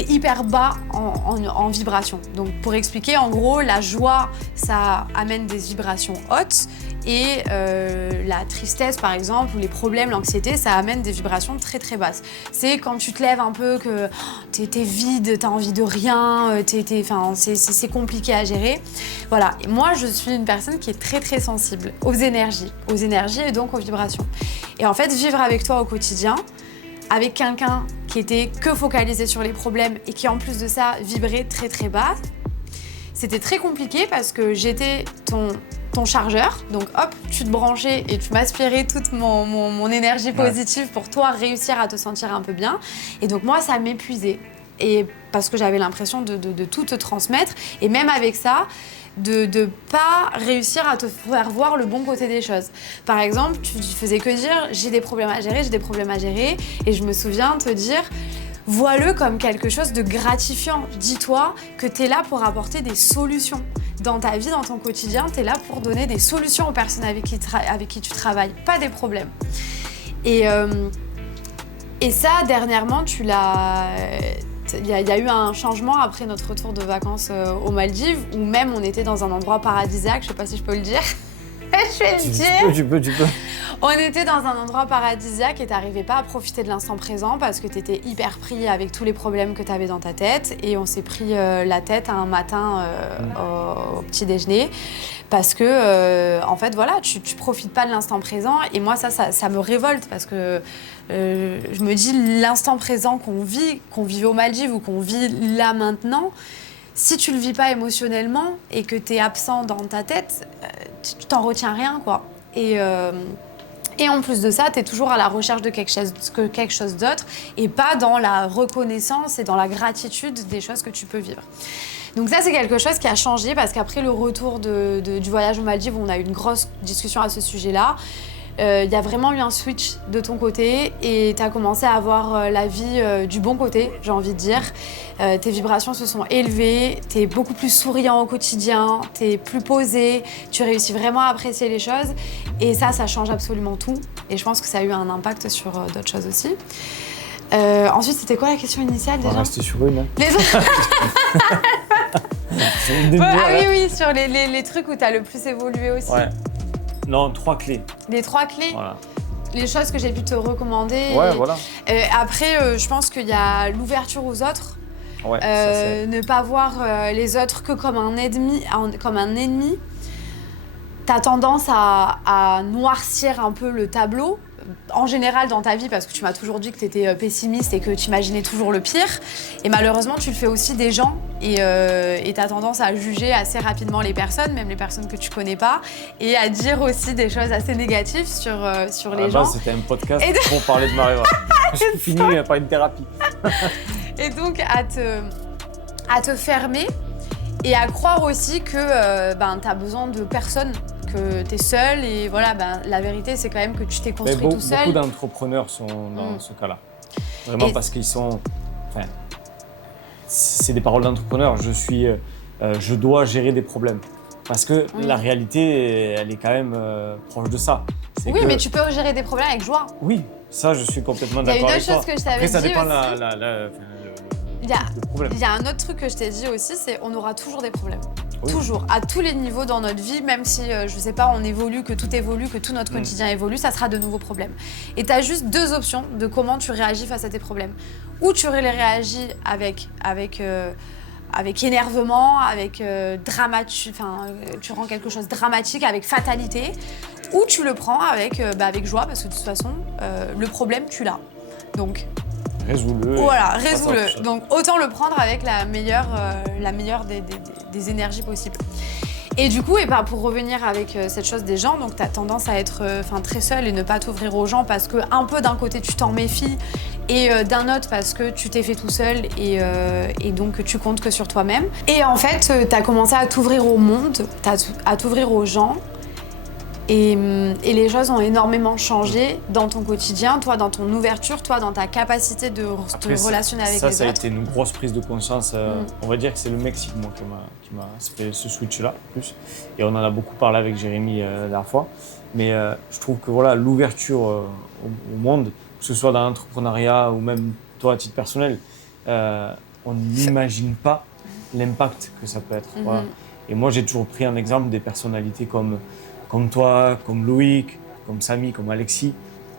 hyper bas en vibration. Donc pour expliquer, en gros, la joie, ça amène des vibrations hautes et la tristesse, par exemple, ou les problèmes, l'anxiété, ça amène des vibrations très très basses. C'est quand tu te lèves un peu que t'es vide, t'as envie de rien, c'est compliqué à gérer. Voilà. Et moi, je suis une personne qui est très très sensible aux énergies et donc aux vibrations. Et en fait, vivre avec toi au quotidien, avec quelqu'un qui était que focalisé sur les problèmes et qui en plus de ça vibrait très très bas, c'était très compliqué parce que j'étais ton chargeur, donc hop, tu te branchais et tu m'aspirais toute mon énergie positive pour toi réussir à te sentir un peu bien. Et donc moi, ça m'épuisait. Et parce que j'avais l'impression de tout te transmettre. Et même avec ça, de pas réussir à te faire voir le bon côté des choses. Par exemple, tu faisais que dire j'ai des problèmes à gérer, et je me souviens te dire vois-le comme quelque chose de gratifiant. Dis-toi que tu es là pour apporter des solutions. Dans ta vie, dans ton quotidien, tu es là pour donner des solutions aux personnes avec qui tu travailles, pas des problèmes. Et ça, dernièrement, tu l'as... Il y a eu un changement après notre retour de vacances aux Maldives, où même on était dans un endroit paradisiaque, je sais pas si je peux le dire. Je vais le dire. Tu peux. On était dans un endroit paradisiaque et t'arrivais pas à profiter de l'instant présent parce que t'étais hyper pris avec tous les problèmes que t'avais dans ta tête. Et on s'est pris la tête un matin au petit déjeuner parce que, en fait, voilà, tu profites pas de l'instant présent. Et moi, ça me révolte parce que je me dis l'instant présent qu'on vit aux Maldives ou qu'on vit là maintenant, si tu le vis pas émotionnellement et que tu es absent dans ta tête, tu t'en retiens rien, quoi. Et en plus de ça, tu es toujours à la recherche de quelque chose d'autre et pas dans la reconnaissance et dans la gratitude des choses que tu peux vivre. Donc ça, c'est quelque chose qui a changé parce qu'après le retour du voyage aux Maldives, où on a eu une grosse discussion à ce sujet-là, il y a vraiment eu un switch de ton côté et tu as commencé à avoir la vie du bon côté, j'ai envie de dire. Tes vibrations se sont élevées, tu es beaucoup plus souriant au quotidien, tu es plus posé, tu réussis vraiment à apprécier les choses et ça change absolument tout. Et je pense que ça a eu un impact sur d'autres choses aussi. Ensuite, c'était quoi la question initiale déjà ? On va rester sur une. Oui, sur les trucs où tu as le plus évolué aussi. Ouais. Non, 3 clés. Les 3 clés ? Voilà. Les choses que j'ai pu te recommander. Ouais, voilà. Après, je pense qu'il y a l'ouverture aux autres. Ouais, ça c'est... Ne pas voir les autres que comme un ennemi. T'as tendance à noircir un peu le tableau. En général dans ta vie, parce que tu m'as toujours dit que tu étais pessimiste et que tu imaginais toujours le pire. Et malheureusement, tu le fais aussi des gens et tu as tendance à juger assez rapidement les personnes, même les personnes que tu connais pas, et à dire aussi des choses assez négatives sur les gens. C'était un podcast pour parler de Marie-Va. Je finis par une thérapie. Et donc à te fermer et à croire aussi que tu as besoin de personne, que tu es seul et voilà, la vérité c'est quand même que tu t'es construit tout seul. Beaucoup d'entrepreneurs sont dans ce cas-là. Vraiment parce qu'ils sont... Enfin, c'est des paroles d'entrepreneurs. Je dois gérer des problèmes. Parce que la réalité, elle est quand même proche de ça. Oui, mais tu peux gérer des problèmes avec joie. Oui, ça je suis complètement d'accord avec toi. Il y a une autre chose que je t'avais dit. Après, ça dépend le problème. Il y a un autre truc que je t'ai dit aussi, c'est on aura toujours des problèmes. Oui. Toujours, à tous les niveaux dans notre vie, même si, je sais pas, on évolue, que tout évolue, que tout notre quotidien évolue, ça sera de nouveaux problèmes. Et tu as juste 2 options de comment tu réagis face à tes problèmes. Ou tu réagis avec énervement, avec tu rends quelque chose dramatique, avec fatalité, ou tu le prends avec joie, parce que de toute façon, le problème, tu l'as. Donc, résous-le. Voilà, résous-le. Donc autant le prendre avec la meilleure des énergies possibles. Et du coup, pour revenir avec cette chose des gens, donc tu as tendance à être très seule et ne pas t'ouvrir aux gens parce que un peu d'un côté tu t'en méfies et d'un autre parce que tu t'es fait tout seul et donc tu comptes que sur toi-même. Et en fait, tu as commencé à t'ouvrir au monde, à t'ouvrir aux gens Et les choses ont énormément changé dans ton quotidien, toi dans ton ouverture, toi dans ta capacité de te relationner avec les autres. Ça a été une grosse prise de conscience. On va dire que c'est le Mexique moi, qui m'a fait ce switch-là plus. Et on en a beaucoup parlé avec Jérémy la dernière fois. Mais je trouve que voilà, l'ouverture au monde, que ce soit dans l'entrepreneuriat ou même toi à titre personnel, on n'imagine pas l'impact que ça peut être. Voilà. Et moi j'ai toujours pris un exemple des personnalités comme toi, comme Loïc, comme Samy, comme Alexis,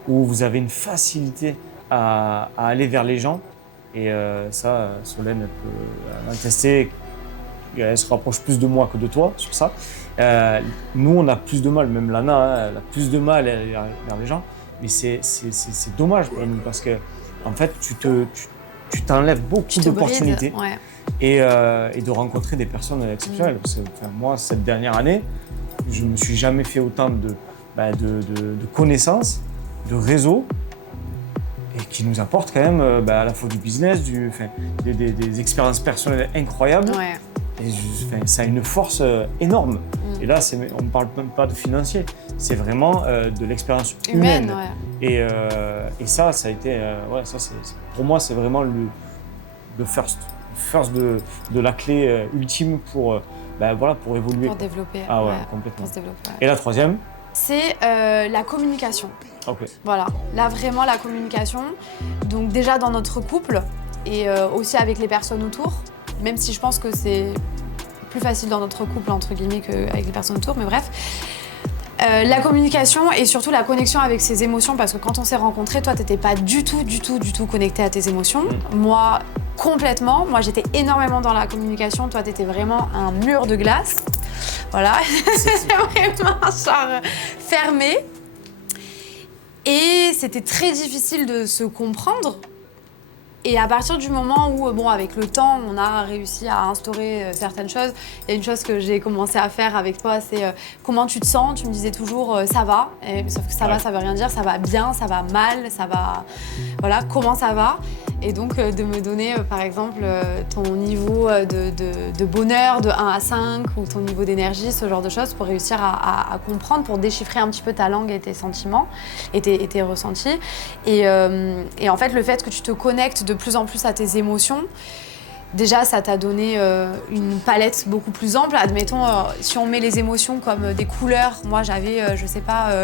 où vous avez une facilité à aller vers les gens. Et ça, Solène elle peut attester. Elle se rapproche plus de moi que de toi sur ça. Nous, on a plus de mal, même Lana, hein, elle a plus de mal à aller vers les gens. Mais c'est dommage pour nous parce que, en fait, tu t'enlèves beaucoup d'opportunités et de rencontrer des personnes exceptionnelles. Parce que, moi, cette dernière année, je ne me suis jamais fait autant de connaissances, de réseaux, et qui nous apportent quand même à la fois du business, des expériences personnelles incroyables. Ouais. Et ça a une force énorme. Et là, on ne parle même pas de financier, c'est vraiment de l'expérience humaine. Ouais. Et ça a été, pour moi, c'est vraiment le first de la clé ultime pour évoluer. Pour développer. Ah ouais, complètement. Pour se développer, ouais. Et la troisième ? C'est la communication. Okay. Voilà, là vraiment la communication. Donc déjà dans notre couple et aussi avec les personnes autour, même si je pense que c'est plus facile dans notre couple entre guillemets qu'avec les personnes autour, mais bref. La communication et surtout la connexion avec ses émotions, parce que quand on s'est rencontrés, toi t'étais pas du tout connecté à tes émotions. Moi, complètement. Moi j'étais énormément dans la communication, toi t'étais vraiment un mur de glace. Voilà, c'est vraiment genre fermé. Et c'était très difficile de se comprendre. Et à partir du moment où, avec le temps, on a réussi à instaurer certaines choses, il y a une chose que j'ai commencé à faire avec toi, c'est comment tu te sens. Tu me disais toujours ça va, sauf que ça va, ça veut rien dire, ça va bien, ça va mal, ça va... Voilà, comment ça va. Et donc de me donner par exemple ton niveau de bonheur de 1 à 5 ou ton niveau d'énergie, ce genre de choses pour réussir à comprendre, pour déchiffrer un petit peu ta langue et tes sentiments et tes ressentis. Et en fait le fait que tu te connectes de plus en plus à tes émotions, déjà ça t'a donné une palette beaucoup plus ample. Admettons, si on met les émotions comme des couleurs, moi j'avais,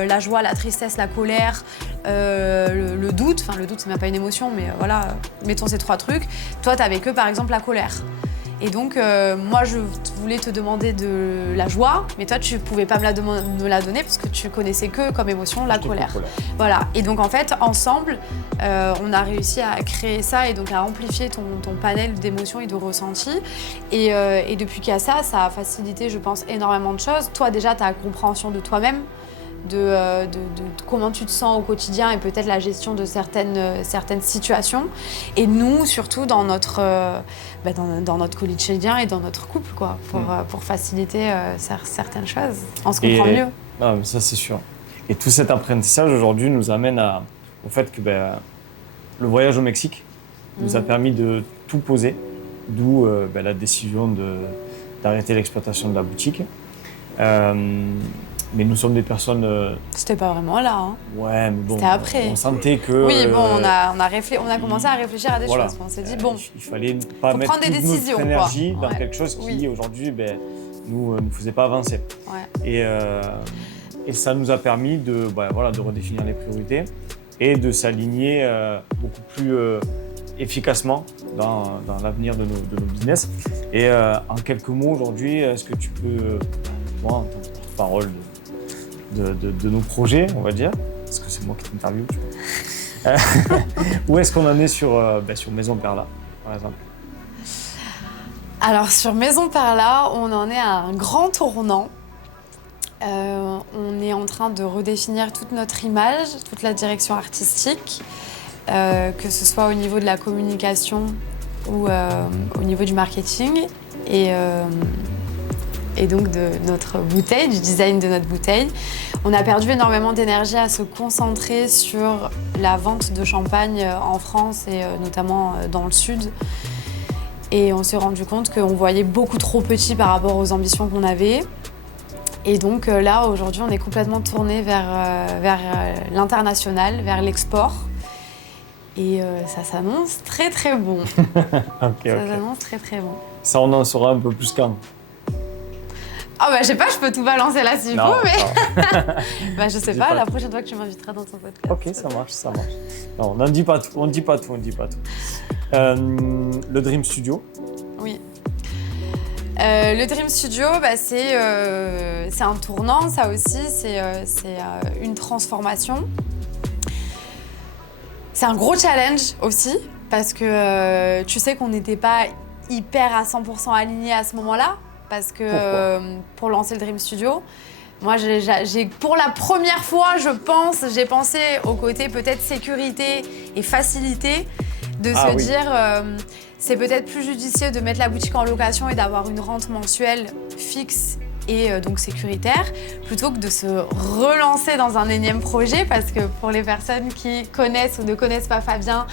la joie, la tristesse, la colère, le doute. Enfin le doute c'est même pas une émotion, mais voilà, mettons ces 3 trucs. Toi t'avais que par exemple la colère. Et donc moi je voulais te demander de la joie, mais toi tu pouvais pas me la donner parce que tu connaissais que comme émotion la colère. Voilà. Et donc en fait ensemble on a réussi à créer ça et donc à amplifier ton panel d'émotions et de ressentis. Et depuis qu'il y a ça a facilité je pense énormément de choses. Toi déjà ta compréhension de toi-même, de comment tu te sens au quotidien et peut-être la gestion de certaines situations. Et nous, surtout dans notre quotidien et dans notre couple, quoi, pour faciliter certaines choses. On se comprend mieux. Non, mais ça, c'est sûr. Et tout cet apprentissage aujourd'hui nous amène au fait que le voyage au Mexique nous a permis de tout poser, d'où la décision d'arrêter l'exploitation de la boutique. Mais nous sommes des personnes... C'était pas vraiment là. Hein. Ouais, mais bon, c'était après. On sentait que... Oui, bon, on a commencé à réfléchir à des choses. On s'est dit, il fallait pas mettre toute notre énergie dans quelque chose qui, aujourd'hui, nous faisait pas avancer. Ouais. Et ça nous a permis de redéfinir les priorités et de s'aligner beaucoup plus efficacement dans l'avenir de nos business. Et en quelques mots, aujourd'hui, est-ce que tu peux, moi, en tant que porte-parole de nos projets, on va dire, parce que c'est moi qui t'interviewe, tu vois. Où est-ce qu'on en est sur Maison Perla, par exemple? Alors, sur Maison Perla, on en est à un grand tournant. On est en train de redéfinir toute notre image, toute la direction artistique, que ce soit au niveau de la communication ou au niveau du marketing. Et donc de notre bouteille, du design de notre bouteille. On a perdu énormément d'énergie à se concentrer sur la vente de champagne en France et notamment dans le sud. Et on s'est rendu compte qu'on voyait beaucoup trop petit par rapport aux ambitions qu'on avait. Et donc là, aujourd'hui, on est complètement tourné vers l'international, vers l'export. Et ça s'annonce très très bon. Okay. Ça s'annonce très très bon. Ça, on en saura un peu plus quand? Ah bah je sais pas, je peux tout balancer là s'il faut, mais... bah je sais pas, la prochaine fois que tu m'inviteras dans ton podcast. Ok, ça marche. Non, on n'en dit pas tout, on dit pas tout. Le Dream Studio. Oui. Le Dream Studio, bah, c'est un tournant, ça aussi, c'est une transformation. C'est un gros challenge aussi, parce que tu sais qu'on n'était pas hyper à 100% alignés à ce moment-là. Parce que pour lancer le Dream Studio, moi, pour la première fois, j'ai pensé au côté peut-être sécurité et facilité de se dire c'est peut-être plus judicieux de mettre la boutique en location et d'avoir une rente mensuelle fixe et donc sécuritaire, plutôt que de se relancer dans un énième projet, parce que pour les personnes qui connaissent ou ne connaissent pas Fabien,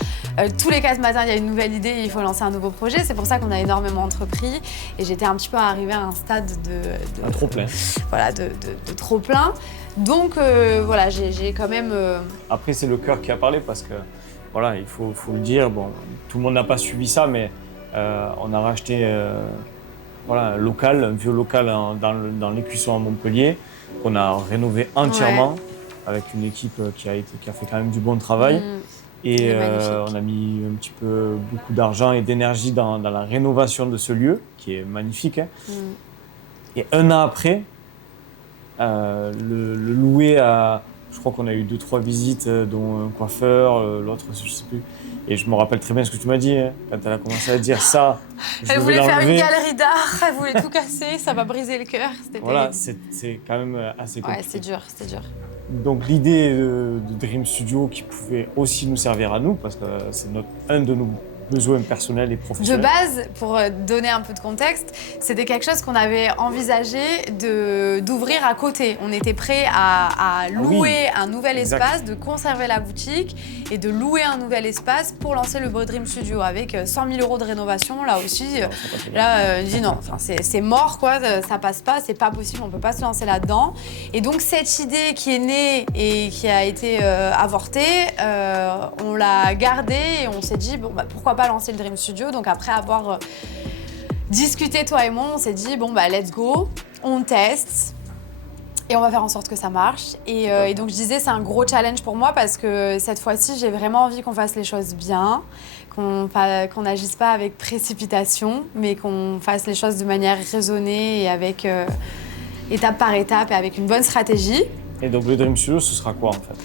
tous les 4 matins, il y a une nouvelle idée et il faut lancer un nouveau projet. C'est pour ça qu'on a énormément entrepris et j'étais un petit peu arrivée à un stade de trop-plein. Voilà, de trop-plein. Donc voilà, j'ai quand même... Après, c'est le cœur qui a parlé parce que, voilà, il faut le dire, bon, tout le monde n'a pas suivi ça, mais on a racheté un local, un vieux local dans l'Écusson à Montpellier, qu'on a rénové entièrement avec une équipe qui a fait quand même du bon travail. Et on a mis un petit peu beaucoup d'argent et d'énergie dans la rénovation de ce lieu, qui est magnifique. Hein. Et un an après, le louer à... Je crois qu'on a eu 2-3 visites, dont un coiffeur, l'autre, je sais plus. Et je me rappelle très bien ce que tu m'as dit, hein, quand elle a commencé à dire ça. Elle voulait faire une galerie d'art, elle voulait tout casser, ça m'a brisé le cœur. Voilà, c'est quand même assez compliqué. Ouais, c'est dur. Donc l'idée de Dream Studio qui pouvait aussi nous servir à nous, parce que c'est un de nos besoins personnels et professionnels. De base, pour donner un peu de contexte, c'était quelque chose qu'on avait envisagé d'ouvrir à côté. On était prêt à louer un nouvel espace, de conserver la boutique et de louer un nouvel espace pour lancer le Dream Studio avec 100 000 € de rénovation. Là aussi, je dis non, c'est mort, quoi, ça passe pas, c'est pas possible, on peut pas se lancer là-dedans. Et donc cette idée qui est née et qui a été avortée, on l'a gardée et on s'est dit, bon, bah, pourquoi pas lancer le Dream Studio. Donc après avoir discuté, toi et moi, on s'est dit, bon, bah let's go, on teste. Et on va faire en sorte que ça marche. Et donc je disais, c'est un gros challenge pour moi parce que cette fois-ci, j'ai vraiment envie qu'on fasse les choses bien, qu'on n'agisse pas avec précipitation, mais qu'on fasse les choses de manière raisonnée et avec étape par étape et avec une bonne stratégie. Et donc le Dream Studio, ce sera quoi en fait ?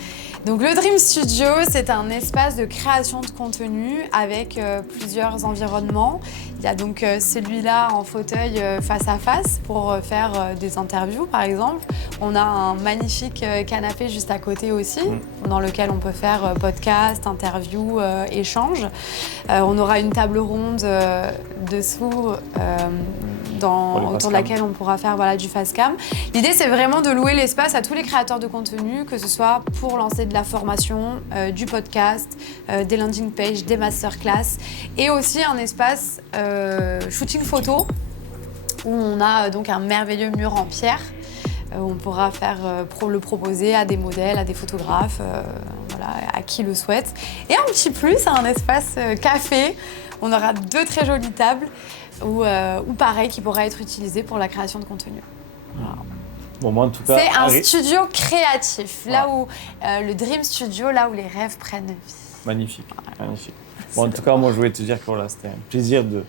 Donc le Dream Studio, c'est un espace de création de contenu avec plusieurs environnements. Il y a donc celui-là en fauteuil face à face pour faire des interviews par exemple. On a un magnifique canapé juste à côté aussi, dans lequel on peut faire podcast, interview, échange. On aura une table ronde dessous autour de laquelle on pourra faire du face cam. L'idée, c'est vraiment de louer l'espace à tous les créateurs de contenu, que ce soit pour lancer de la formation, du podcast, des landing pages, des masterclass, et aussi un espace shooting photo, où on a donc un merveilleux mur en pierre. On pourra le proposer à des modèles, à des photographes, à qui le souhaite. Et un petit plus, un espace café. On aura 2 très jolies tables ou pareil, qui pourra être utilisé pour la création de contenu. Voilà. Bon, moi, en tout cas, c'est un studio créatif, là où le Dream Studio, là où les rêves prennent vie. Magnifique, magnifique. Bon, en tout cas, moi, je voulais te dire que c'était un plaisir de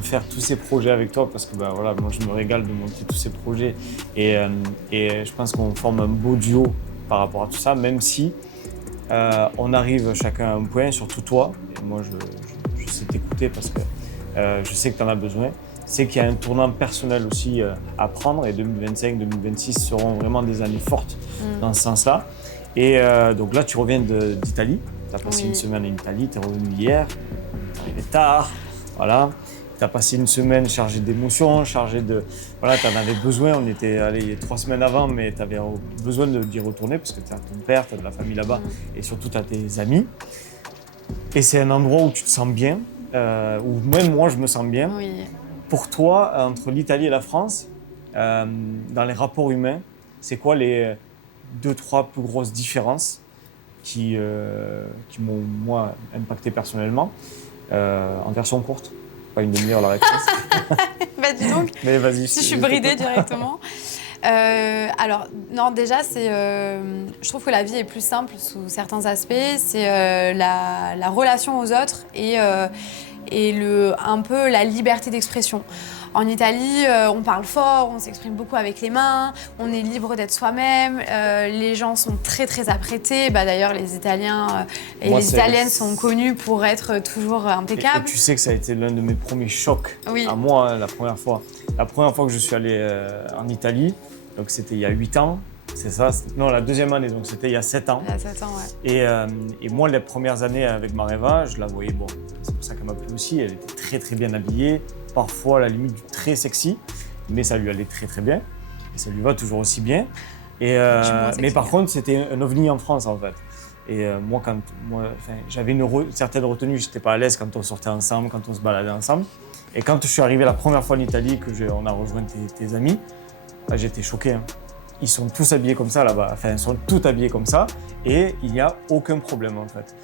faire tous ces projets avec toi parce que moi, je me régale de monter tous ces projets et je pense qu'on forme un beau duo par rapport à tout ça, même si on arrive chacun à un point, surtout toi. Et moi, je sais t'écouter parce que je sais que tu en as besoin. C'est qu'il y a un tournant personnel aussi à prendre et 2025-2026 seront vraiment des années fortes dans ce sens-là. Et donc là, tu reviens d'Italie. Tu as passé une semaine en Italie, tu es revenu hier, tu es arrivé tard, voilà. Tu as passé une semaine chargée d'émotions, chargée de... Voilà, tu en avais besoin, on était allé 3 semaines avant, mais tu avais besoin d'y retourner parce que tu as ton père, tu as de la famille là-bas et surtout tu as tes amis. Et c'est un endroit où tu te sens bien, où même moi je me sens bien. Oui. Pour toi, entre l'Italie et la France, dans les rapports humains, c'est quoi les 2-3 plus grosses différences qui m'ont, moi, impacté personnellement, en version courte, pas une demi-heure la réponse. Bah dis donc, mais vas-y, si je suis bridée directement. Alors, non, déjà, je trouve que la vie est plus simple sous certains aspects. C'est la relation aux autres et un peu la liberté d'expression. En Italie, on parle fort, on s'exprime beaucoup avec les mains, on est libre d'être soi-même, les gens sont très très apprêtés. Bah, d'ailleurs, les Italiens et les Italiennes sont connus pour être toujours impeccables. Et tu sais que ça a été l'un de mes premiers chocs à moi, la première fois. La première fois que je suis allé en Italie, donc c'était il y a 8 ans, c'est ça, non, la deuxième année, donc c'était il y a 7 ans. Il y a 7 ans, ouais. Et moi, les premières années avec Mareva, je la voyais, bon, c'est pour ça qu'elle m'a plu aussi, elle était très très bien habillée, parfois à la limite du très sexy, mais ça lui allait très très bien, et ça lui va toujours aussi bien. Mais par contre, c'était un ovni en France en fait. Et moi, j'avais une certaine retenue, j'étais pas à l'aise quand on sortait ensemble, quand on se baladait ensemble. Et quand je suis arrivé la première fois en Italie, on a rejoint tes amis, là, j'étais choqué. Hein. Ils sont tous habillés comme ça là-bas, enfin ils sont tous habillés comme ça et il n'y a aucun problème en fait.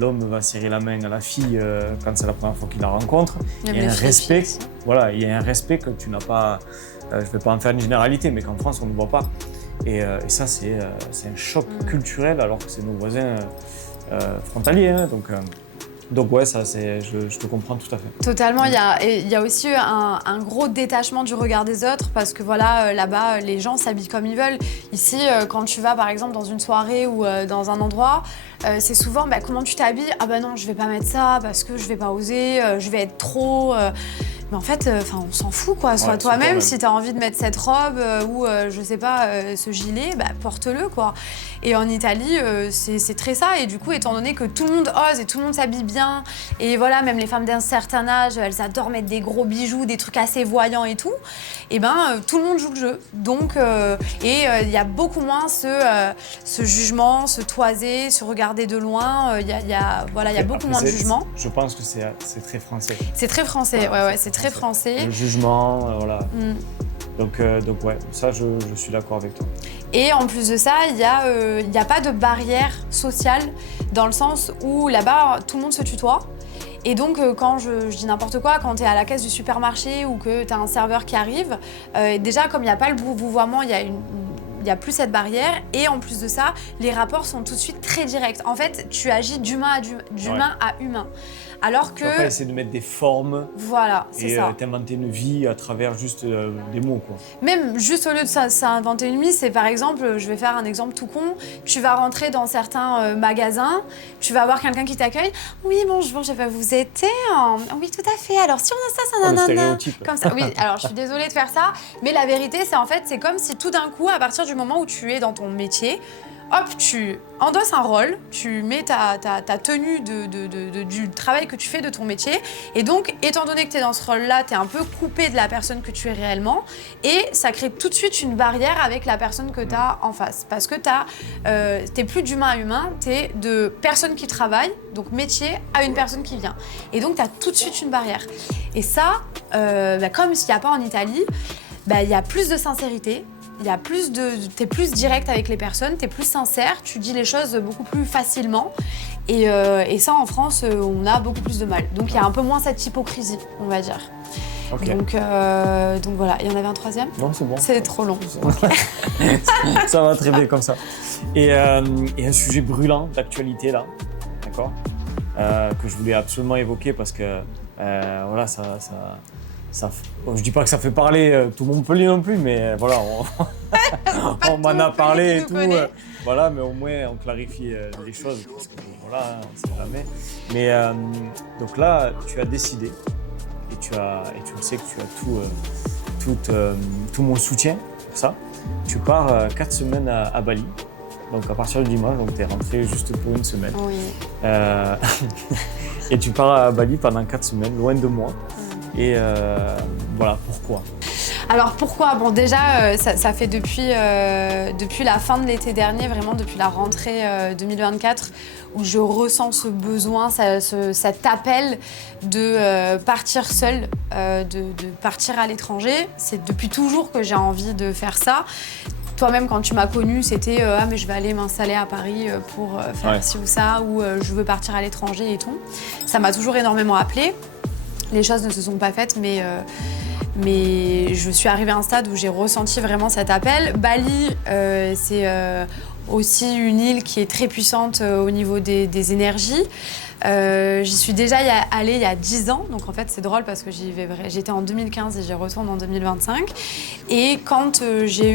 L'homme va serrer la main à la fille quand c'est la première fois qu'il la rencontre. Il y a un respect, voilà, il y a un respect que tu n'as pas, je ne vais pas en faire une généralité, mais qu'en France on ne voit pas. Et ça c'est un choc culturel alors que c'est nos voisins frontaliers. Hein, donc ouais, ça, je te comprends tout à fait. Totalement, il y a aussi un gros détachement du regard des autres parce que voilà, là-bas, les gens s'habillent comme ils veulent. Ici, quand tu vas par exemple dans une soirée ou dans un endroit, c'est souvent comment tu t'habilles. Ah bah non, je vais pas mettre ça parce que je vais pas oser, je vais être trop... Mais en fait, on s'en fout quoi. Sois toi-même. Si tu as envie de mettre cette robe ou je sais pas, ce gilet, porte-le quoi. Et en Italie, c'est très ça. Et du coup, étant donné que tout le monde ose et tout le monde s'habille bien, et voilà, même les femmes d'un certain âge, elles adorent mettre des gros bijoux, des trucs assez voyants et tout. Et tout le monde joue le jeu. Donc, il y a beaucoup moins ce jugement, ce toiser, se regarder de loin. Il y a beaucoup moins de jugement. Je pense que c'est très français. C'est très français, ouais, c'est très français. Le jugement, voilà. Donc ouais, ça je suis d'accord avec toi. Et en plus de ça, il y a pas de barrière sociale dans le sens où là-bas, tout le monde se tutoie. Et donc, quand je dis n'importe quoi, quand tu es à la caisse du supermarché ou que tu as un serveur qui arrive, déjà, comme il n'y a pas le vouvoiement, il y a plus cette barrière. Et en plus de ça, les rapports sont tout de suite très directs. En fait, tu agis d'humain à humain. Alors que... Tu vas pas essayer de mettre des formes et t'inventer une vie à travers juste des mots, quoi. Même juste au lieu de s'inventer une vie, c'est par exemple, je vais faire un exemple tout con, tu vas rentrer dans certains magasins, tu vas voir quelqu'un qui t'accueille. Oui, bonjour, je vais vous aider. Oui, tout à fait. Alors, si on a ça, le stéréotype. Comme ça. Oui, alors je suis désolée de faire ça, mais la vérité, c'est comme si tout d'un coup, à partir du moment où tu es dans ton métier, hop, tu endosses un rôle, tu mets ta tenue du travail que tu fais de ton métier. Et donc, étant donné que tu es dans ce rôle-là, tu es un peu coupé de la personne que tu es réellement. Et ça crée tout de suite une barrière avec la personne que tu as en face. Parce que t'es plus d'humain à humain, tu es de personne qui travaille, donc métier, à une personne qui vient. Et donc, tu as tout de suite une barrière. Et ça, comme s'il n'y a pas en Italie, il y a plus de sincérité. T'es plus direct avec les personnes, t'es plus sincère, tu dis les choses beaucoup plus facilement. Et ça, en France, on a beaucoup plus de mal. Donc, il y a un peu moins cette hypocrisie, on va dire. Okay. Donc voilà. Il y en avait un troisième ? Non, c'est bon. C'est trop long. Ça va très bien comme ça. Et un sujet brûlant d'actualité, là, d'accord, que je voulais absolument évoquer parce que, voilà, je dis pas que ça fait parler tout Montpellier non plus, mais voilà, on m'en a parlé et tout. Voilà, mais au moins on clarifie les choses parce que voilà, on sait jamais. Mais donc là, tu as décidé et tu le sais que tu as tout mon soutien pour ça. Tu pars 4 semaines à Bali. Donc à partir du dimanche, donc tu es rentré juste pour une semaine. Oui. Et tu pars à Bali pendant 4 semaines, loin de moi. Et voilà, pourquoi ? Alors pourquoi? Bon déjà, ça fait depuis la fin de l'été dernier, vraiment depuis la rentrée 2024, où je ressens ce besoin, cet appel de partir seule, de partir à l'étranger. C'est depuis toujours que j'ai envie de faire ça. Toi-même, quand tu m'as connue, c'était ah mais je vais aller m'installer à Paris pour faire ci ou ça, ou je veux partir à l'étranger et tout. Ça m'a toujours énormément appelée. Les choses ne se sont pas faites, mais je suis arrivée à un stade où j'ai ressenti vraiment cet appel. Bali, c'est aussi une île qui est très puissante au niveau des énergies. J'y suis déjà allée il y a 10 ans, donc en fait c'est drôle parce que j'étais en 2015 et j'y retourne en 2025. Et quand j'ai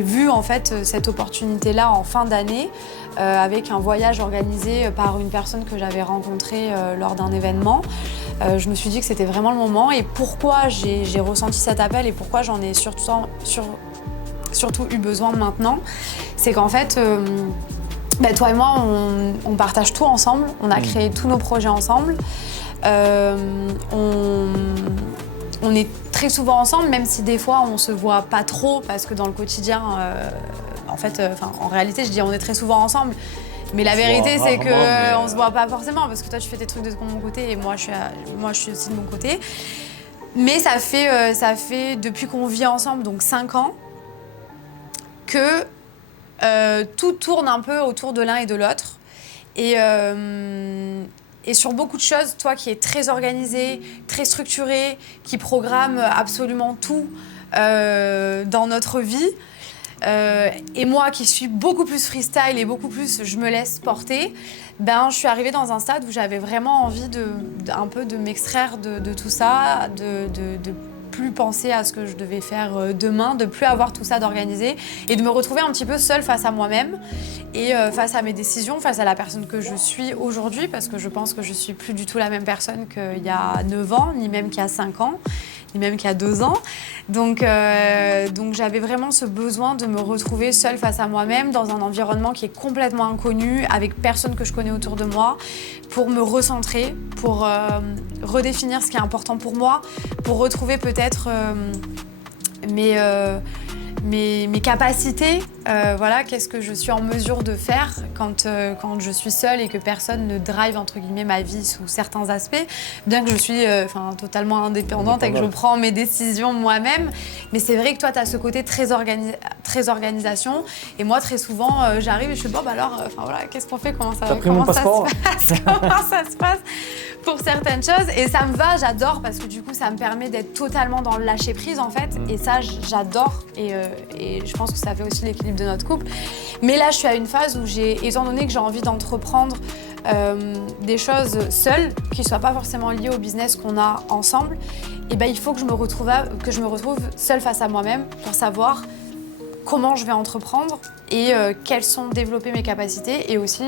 vu en fait cette opportunité-là en fin d'année, avec un voyage organisé par une personne que j'avais rencontrée lors d'un événement, je me suis dit que c'était vraiment le moment. Et pourquoi j'ai ressenti cet appel et pourquoi j'en ai surtout eu besoin maintenant, c'est qu'en fait, toi et moi, on partage tout ensemble, on a créé tous nos projets ensemble, on est très souvent ensemble, même si des fois on se voit pas trop, parce que dans le quotidien, en réalité, je dis on est très souvent ensemble. Mais la vérité, c'est qu'on se voit pas forcément, parce que toi, tu fais tes trucs de mon côté et moi, je suis aussi de mon côté. Mais ça fait depuis qu'on vit ensemble, donc 5 ans, que tout tourne un peu autour de l'un et de l'autre. Et sur beaucoup de choses, toi qui es très organisé, très structuré, qui programme absolument tout dans notre vie, et moi qui suis beaucoup plus freestyle et beaucoup plus je me laisse porter, je suis arrivée dans un stade où j'avais vraiment envie un peu de m'extraire de tout ça, de plus penser à ce que je devais faire demain, de plus avoir tout ça d'organisé et de me retrouver un petit peu seule face à moi-même et face à mes décisions, face à la personne que je suis aujourd'hui, parce que je pense que je suis plus du tout la même personne qu'il y a 9 ans, ni même qu'il y a 5 ans. Ni même qu'il y a 2 ans. Donc j'avais vraiment ce besoin de me retrouver seule face à moi-même dans un environnement qui est complètement inconnu, avec personne que je connais autour de moi, pour me recentrer, pour redéfinir ce qui est important pour moi, pour retrouver peut-être mes capacités, qu'est-ce que je suis en mesure de faire quand je suis seule et que personne ne drive entre guillemets ma vie sous certains aspects, bien que je suis totalement indépendante et que je prends mes décisions moi-même. Mais c'est vrai que toi, tu as ce côté très organisation, et moi très souvent j'arrive et je fais qu'est-ce qu'on fait, comment ça se passe pour certaines choses, et ça me va, j'adore, parce que du coup ça me permet d'être totalement dans le lâcher prise en fait, et ça j'adore, et je pense que ça fait aussi l'équilibre de notre couple. Mais là je suis à une phase où étant donné que j'ai envie d'entreprendre des choses seule, qui ne soient pas forcément liées au business qu'on a ensemble, et il faut que je me retrouve seule face à moi-même pour savoir comment je vais entreprendre et quelles sont développer mes capacités, et aussi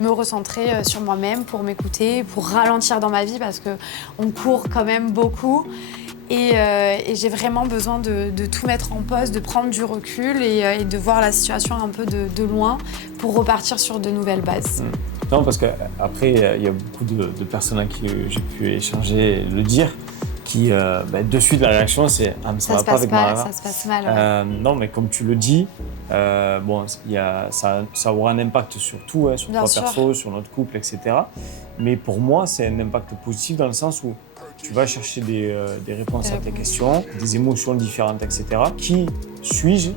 me recentrer sur moi-même pour m'écouter, pour ralentir dans ma vie, parce qu'on court quand même beaucoup. Et j'ai vraiment besoin de tout mettre en pause, de prendre du recul et de voir la situation un peu de loin pour repartir sur de nouvelles bases. Non, parce qu'après, il y a beaucoup de personnes à qui j'ai pu échanger et le dire, qui, de suite, la réaction, c'est « Ah, mais ça va pas avec moi. » Ça se passe mal, non, mais comme tu le dis, ça aura un impact sur tout, sur toi perso, sur notre couple, etc. Mais pour moi, c'est un impact positif dans le sens où tu vas chercher des réponses à tes questions, des émotions différentes, etc. Qui suis-je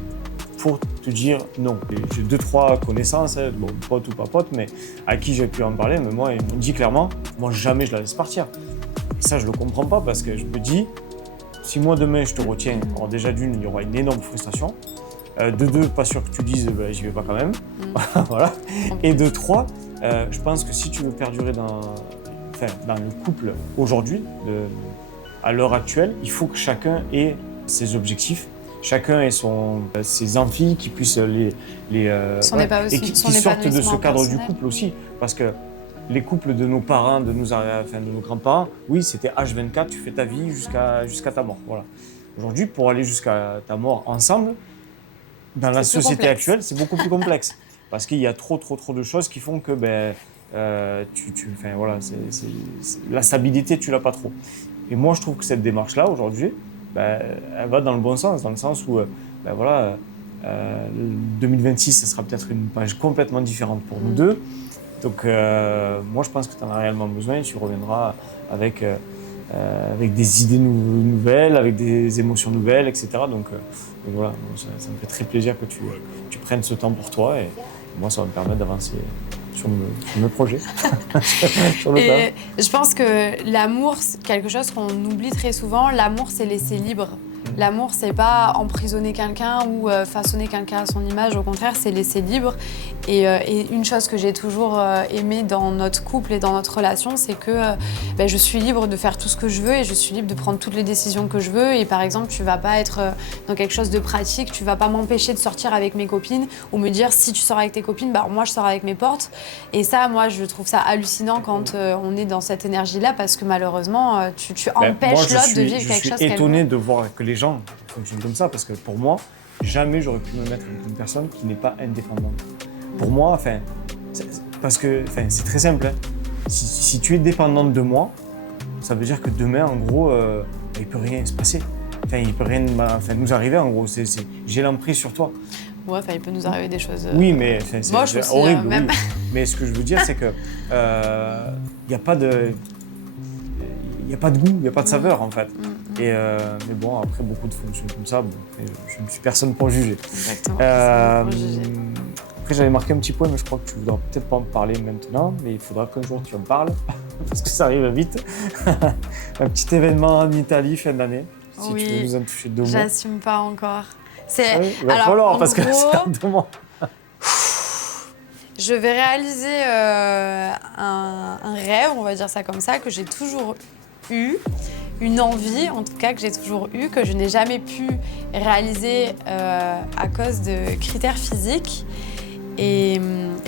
pour te dire non? J'ai 2-3 connaissances, potes ou pas potes, mais à qui j'ai pu en parler, mais moi, ils m'ont dit clairement, moi, jamais je la laisse partir. Et ça, je le comprends pas, parce que je me dis, si moi, demain, je te retiens, alors déjà d'une, il y aura une énorme frustration. De deux, pas sûr que tu dises, j'y vais pas quand même. Voilà. Et de trois, je pense que si tu veux perdurer dans le couple aujourd'hui, à l'heure actuelle, il faut que chacun ait ses objectifs, chacun ait ses amphis qui puissent et qui sortent de ce cadre du couple aussi, parce que les couples de nos parents, de nos grands-parents, oui, c'était H24, tu fais ta vie jusqu'à ta mort. Voilà. Aujourd'hui, pour aller jusqu'à ta mort ensemble, dans la société actuelle, c'est beaucoup plus complexe, parce qu'il y a trop de choses qui font que la stabilité, tu l'as pas trop. Et moi, je trouve que cette démarche-là, aujourd'hui, elle va dans le bon sens, dans le sens où 2026, ça sera peut-être une page complètement différente pour nous deux. Donc moi, je pense que tu en as réellement besoin et tu reviendras avec des idées nouvelles, avec des émotions nouvelles, etc. Donc voilà, ça me fait très plaisir que tu prennes ce temps pour toi et moi, ça va me permettre d'avancer sur mes projets. Et je pense que l'amour, c'est quelque chose qu'on oublie très souvent. L'amour, c'est laisser libre. L'amour, c'est pas emprisonner quelqu'un ou façonner quelqu'un à son image. Au contraire, c'est laisser libre. Et une chose que j'ai toujours aimée dans notre couple et dans notre relation, c'est que je suis libre de faire tout ce que je veux et je suis libre de prendre toutes les décisions que je veux. Et par exemple, tu vas pas être dans quelque chose de pratique, tu vas pas m'empêcher de sortir avec mes copines ou me dire si tu sors avec tes copines, moi je sors avec mes potes. Et ça, moi, je trouve ça hallucinant quand on est dans cette énergie-là parce que malheureusement, tu empêches l'autre de vivre quelque chose qu'elle veut. Je suis étonné de voir que les gens fonctionnent comme ça parce que pour moi, jamais j'aurais pu me mettre avec une personne qui n'est pas indépendante. Pour moi, parce que c'est très simple. Hein. Si tu es dépendante de moi, ça veut dire que demain, en gros, il peut rien se passer. Il peut rien nous arriver, en gros. J'ai l'emprise sur toi. Ouais, il peut nous arriver des choses. Oui, mais c'est horrible. Même. Oui. Mais ce que je veux dire, c'est que y a pas de goût, il n'y a pas de saveur en fait. Mais bon, après beaucoup de fonctionnent comme ça. Bon, je ne suis personne pour juger. Exactement. Après, j'avais marqué un petit point, mais je crois que tu ne voudras peut-être pas en parler maintenant, mais il faudra qu'un jour tu en parles, parce que ça arrive vite. Un petit événement en Italie, fin d'année, si tu veux nous en toucher 2 mots. J'assume pas encore. Il va falloir, parce que c'est un moment. Je vais réaliser un rêve, on va dire ça comme ça, que j'ai toujours eu. Une envie, en tout cas, que j'ai toujours eue, que je n'ai jamais pu réaliser à cause de critères physiques. Et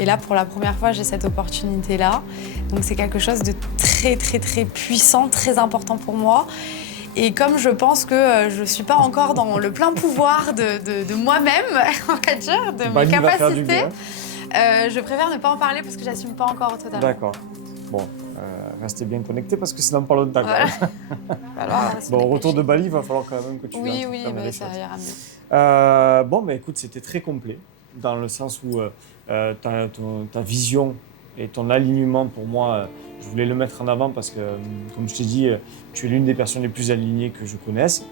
là, pour la première fois, j'ai cette opportunité-là. Donc c'est quelque chose de très, très, très puissant, très important pour moi. Et comme je pense que je ne suis pas encore dans le plein pouvoir de moi-même, on va dire, de mes capacités, je préfère ne pas en parler parce que j'assume pas encore totalement. D'accord. Bon, restez bien connectés parce que c'est dans pas longtemps. Voilà. Bon, au retour de Bali, il va falloir quand même que tu Oui, ça ira mieux. Bon, écoute, c'était très complet dans le sens où ta vision et ton alignement, pour moi, je voulais le mettre en avant parce que, comme je t'ai dit, tu es l'une des personnes les plus alignées que je connaisse.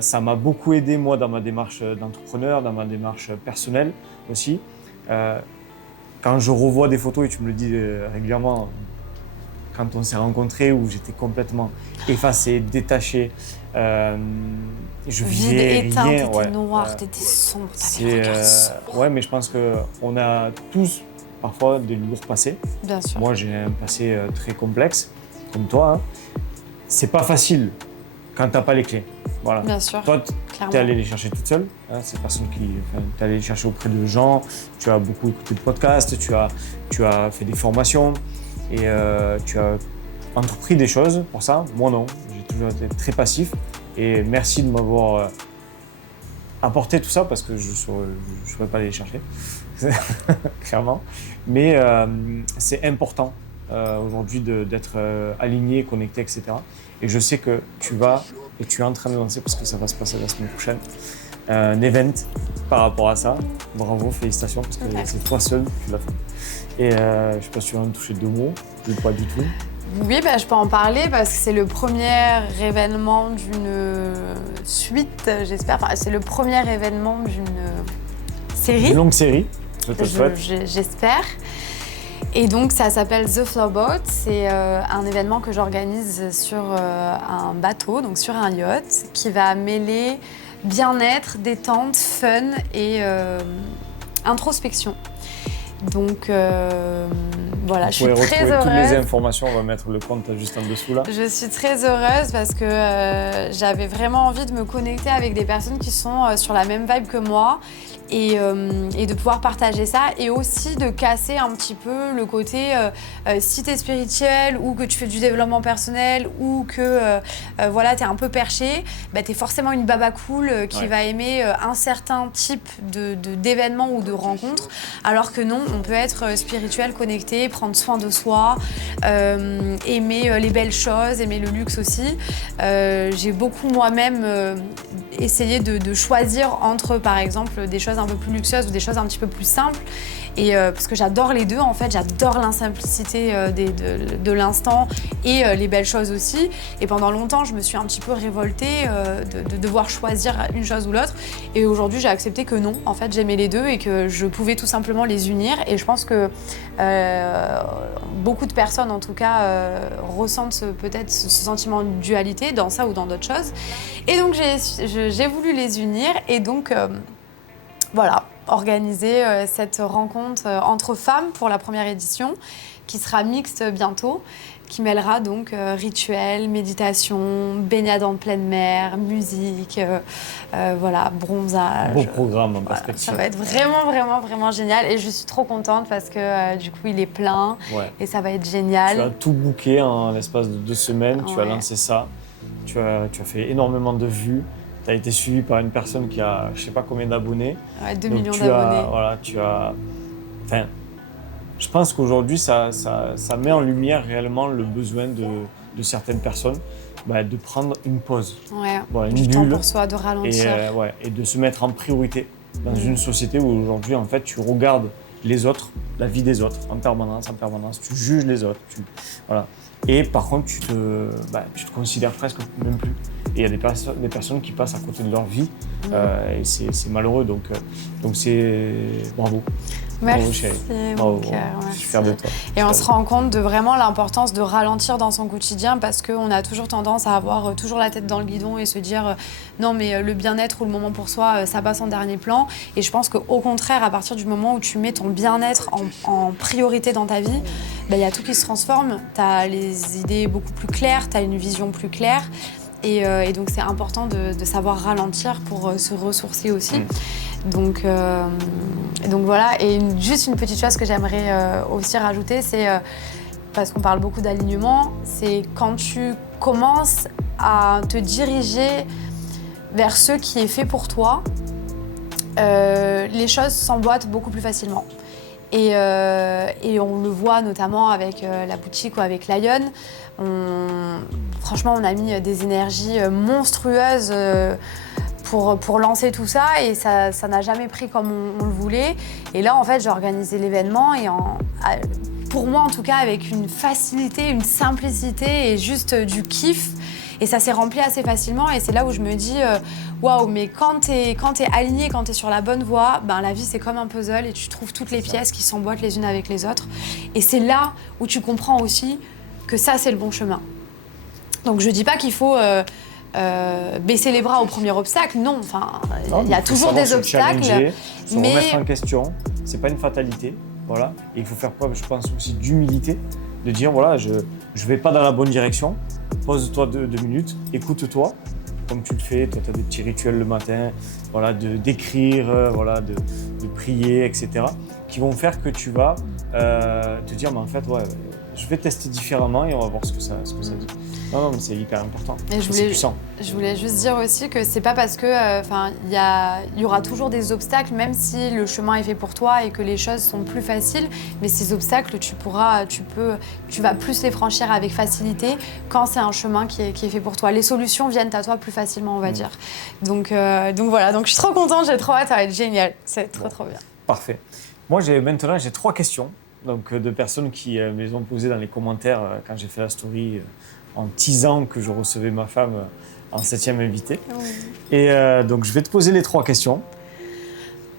Ça m'a beaucoup aidé, moi, dans ma démarche d'entrepreneur, dans ma démarche personnelle aussi. Quand je revois des photos, et tu me le dis régulièrement, quand on s'est rencontrés, où j'étais complètement effacé, détaché, je vivais rien. T'étais noir, t'étais sombre, t'avais le regard sombre. Ouais, mais je pense qu'on a tous parfois des lourds passés. Bien sûr. Moi, j'ai un passé très complexe, comme toi. Hein. C'est pas facile quand t'as pas les clés. Voilà. Bien sûr. Toi, t'es allé les chercher toute seule. Hein, c'est personne t'es allé les chercher auprès de gens. Tu as beaucoup écouté de podcasts. Tu as fait des formations et tu as entrepris des choses pour ça. Moi, non. J'ai toujours été très passif. Et merci de m'avoir apporté tout ça parce que je ne saurais pas aller les chercher, clairement. Mais c'est important aujourd'hui d'être aligné, connecté, etc. Et je sais que tu es en train de lancer, parce que ça va se passer la semaine prochaine, un event par rapport à ça. Bravo, félicitations, parce que c'est toi seul que tu l'as fait. Et je ne sais pas si tu vas en toucher 2 mots, ou pas du tout. Oui, je peux en parler parce que c'est le premier événement d'une suite, j'espère. Enfin, c'est le premier événement d'une série. Une longue série, je te souhaite. J'espère. Et donc, ça s'appelle The Flowboat. C'est un événement que j'organise sur un bateau, donc sur un yacht, qui va mêler bien-être, détente, fun et introspection. Donc voilà, je suis très heureuse. Toutes les informations, on va mettre le compte juste en dessous là. Je suis très heureuse parce que j'avais vraiment envie de me connecter avec des personnes qui sont sur la même vibe que moi et de pouvoir partager ça et aussi de casser un petit peu le côté si t'es spirituel ou que tu fais du développement personnel ou que voilà, t'es un peu perché, t'es forcément une baba cool qui va aimer un certain type d'événements ou de rencontres, alors que non, on peut être spirituel, connecté, prendre soin de soi, aimer les belles choses, aimer le luxe aussi. J'ai beaucoup moi-même essayé de choisir entre, par exemple, des choses un peu plus luxueuses ou des choses un petit peu plus simples. Et parce que j'adore les deux, en fait, j'adore l'insimplicité de l'instant et les belles choses aussi. Et pendant longtemps, je me suis un petit peu révoltée de devoir choisir une chose ou l'autre. Et aujourd'hui, j'ai accepté que non, en fait, j'aimais les deux et que je pouvais tout simplement les unir. Et je pense que beaucoup de personnes, en tout cas, ressentent peut-être ce sentiment de dualité dans ça ou dans d'autres choses. Et donc, j'ai voulu les unir et donc, voilà, organiser cette rencontre entre femmes pour la première édition qui sera mixte bientôt, qui mêlera donc rituel, méditation, baignade en pleine mer, musique, voilà, bronzage. Beau programme en Voilà, perspective. ça va être vraiment génial et je suis trop contente parce que du coup il est plein et ça va être génial. Tu as tout booké en l'espace de 2 semaines, tu as lancé ça, tu as fait énormément de vues. Tu as été suivi par une personne qui a je ne sais pas combien d'abonnés. 2 millions d'abonnés. Enfin, je pense qu'aujourd'hui, ça met en lumière réellement le besoin de certaines personnes de prendre une pause. Une du temps pour soi, de ralentir. Et de se mettre en priorité dans une société où aujourd'hui, en fait, tu regardes les autres, la vie des autres, en permanence. Tu juges les autres. Voilà. Et par contre, tu te considères presque même plus. Et il y a des personnes qui passent à côté de leur vie et c'est malheureux. Donc c'est bravo. Merci, bravo, mon cœur. Je suis fier de toi. Et on se rend compte de vraiment l'importance de ralentir dans son quotidien parce qu'on a toujours tendance à avoir toujours la tête dans le guidon et se dire non mais le bien-être ou le moment pour soi, ça passe en dernier plan. Et je pense qu'au contraire, à partir du moment où tu mets ton bien-être en priorité dans ta vie, il y a tout qui se transforme. Tu as les idées beaucoup plus claires, tu as une vision plus claire. Et donc c'est important de savoir ralentir pour se ressourcer aussi. Donc voilà, et juste une petite chose que j'aimerais aussi rajouter, c'est, parce qu'on parle beaucoup d'alignement, c'est quand tu commences à te diriger vers ce qui est fait pour toi, les choses s'emboîtent beaucoup plus facilement. Et on le voit notamment avec la boutique ou avec Lion. Franchement, on a mis des énergies monstrueuses pour lancer tout ça et ça n'a jamais pris comme on le voulait. Et là, en fait, j'ai organisé l'événement et pour moi, en tout cas, avec une facilité, une simplicité et juste du kiff. Et ça s'est rempli assez facilement et c'est là où je me dis waouh, mais quand t'es aligné, quand t'es sur la bonne voie, la vie c'est comme un puzzle et tu trouves toutes les pièces qui s'emboîtent les unes avec les autres. Et c'est là où tu comprends aussi que ça c'est le bon chemin. Donc je dis pas qu'il faut baisser les bras au premier obstacle, non. Enfin, il y a toujours des obstacles, se remettre en question, c'est pas une fatalité, voilà. Et il faut faire preuve, je pense aussi d'humilité, de dire voilà, je vais pas dans la bonne direction. Pose-toi 2 minutes, écoute-toi, comme tu le fais. Toi, tu as des petits rituels le matin, voilà, d'écrire, voilà, de prier, etc., qui vont faire que tu vas te dire, mais en fait, je vais tester différemment et on va voir ce que ça dit. Non, mais c'est hyper important. Et c'est puissant. Je voulais juste dire aussi que c'est pas parce que, il y aura toujours des obstacles, même si le chemin est fait pour toi et que les choses sont plus faciles. Mais ces obstacles, tu vas plus les franchir avec facilité quand c'est un chemin qui est fait pour toi. Les solutions viennent à toi plus facilement, on va dire. Donc voilà. Donc je suis trop contente, j'ai trop hâte, ça va être génial. C'est trop bien. Parfait. Moi, maintenant, j'ai 3 questions. Donc, de personnes qui me les ont posées dans les commentaires quand j'ai fait la story en teasant que je recevais ma femme en 7e invitée. Oui. Et donc, je vais te poser les 3 questions.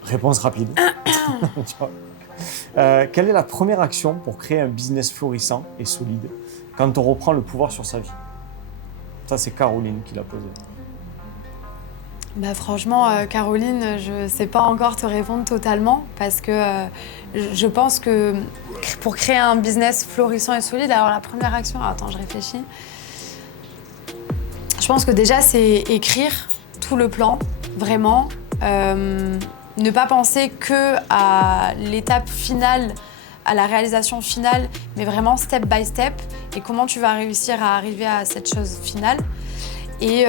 Réponse rapide. Quelle est la première action pour créer un business florissant et solide quand on reprend le pouvoir sur sa vie? Ça, c'est Caroline qui l'a posé. Franchement, Caroline, je ne sais pas encore te répondre totalement parce que je pense que pour créer un business florissant et solide, alors la première action, attends, je réfléchis. Je pense que déjà, c'est écrire tout le plan, vraiment. Ne pas penser que à l'étape finale, à la réalisation finale, mais vraiment step by step et comment tu vas réussir à arriver à cette chose finale. Et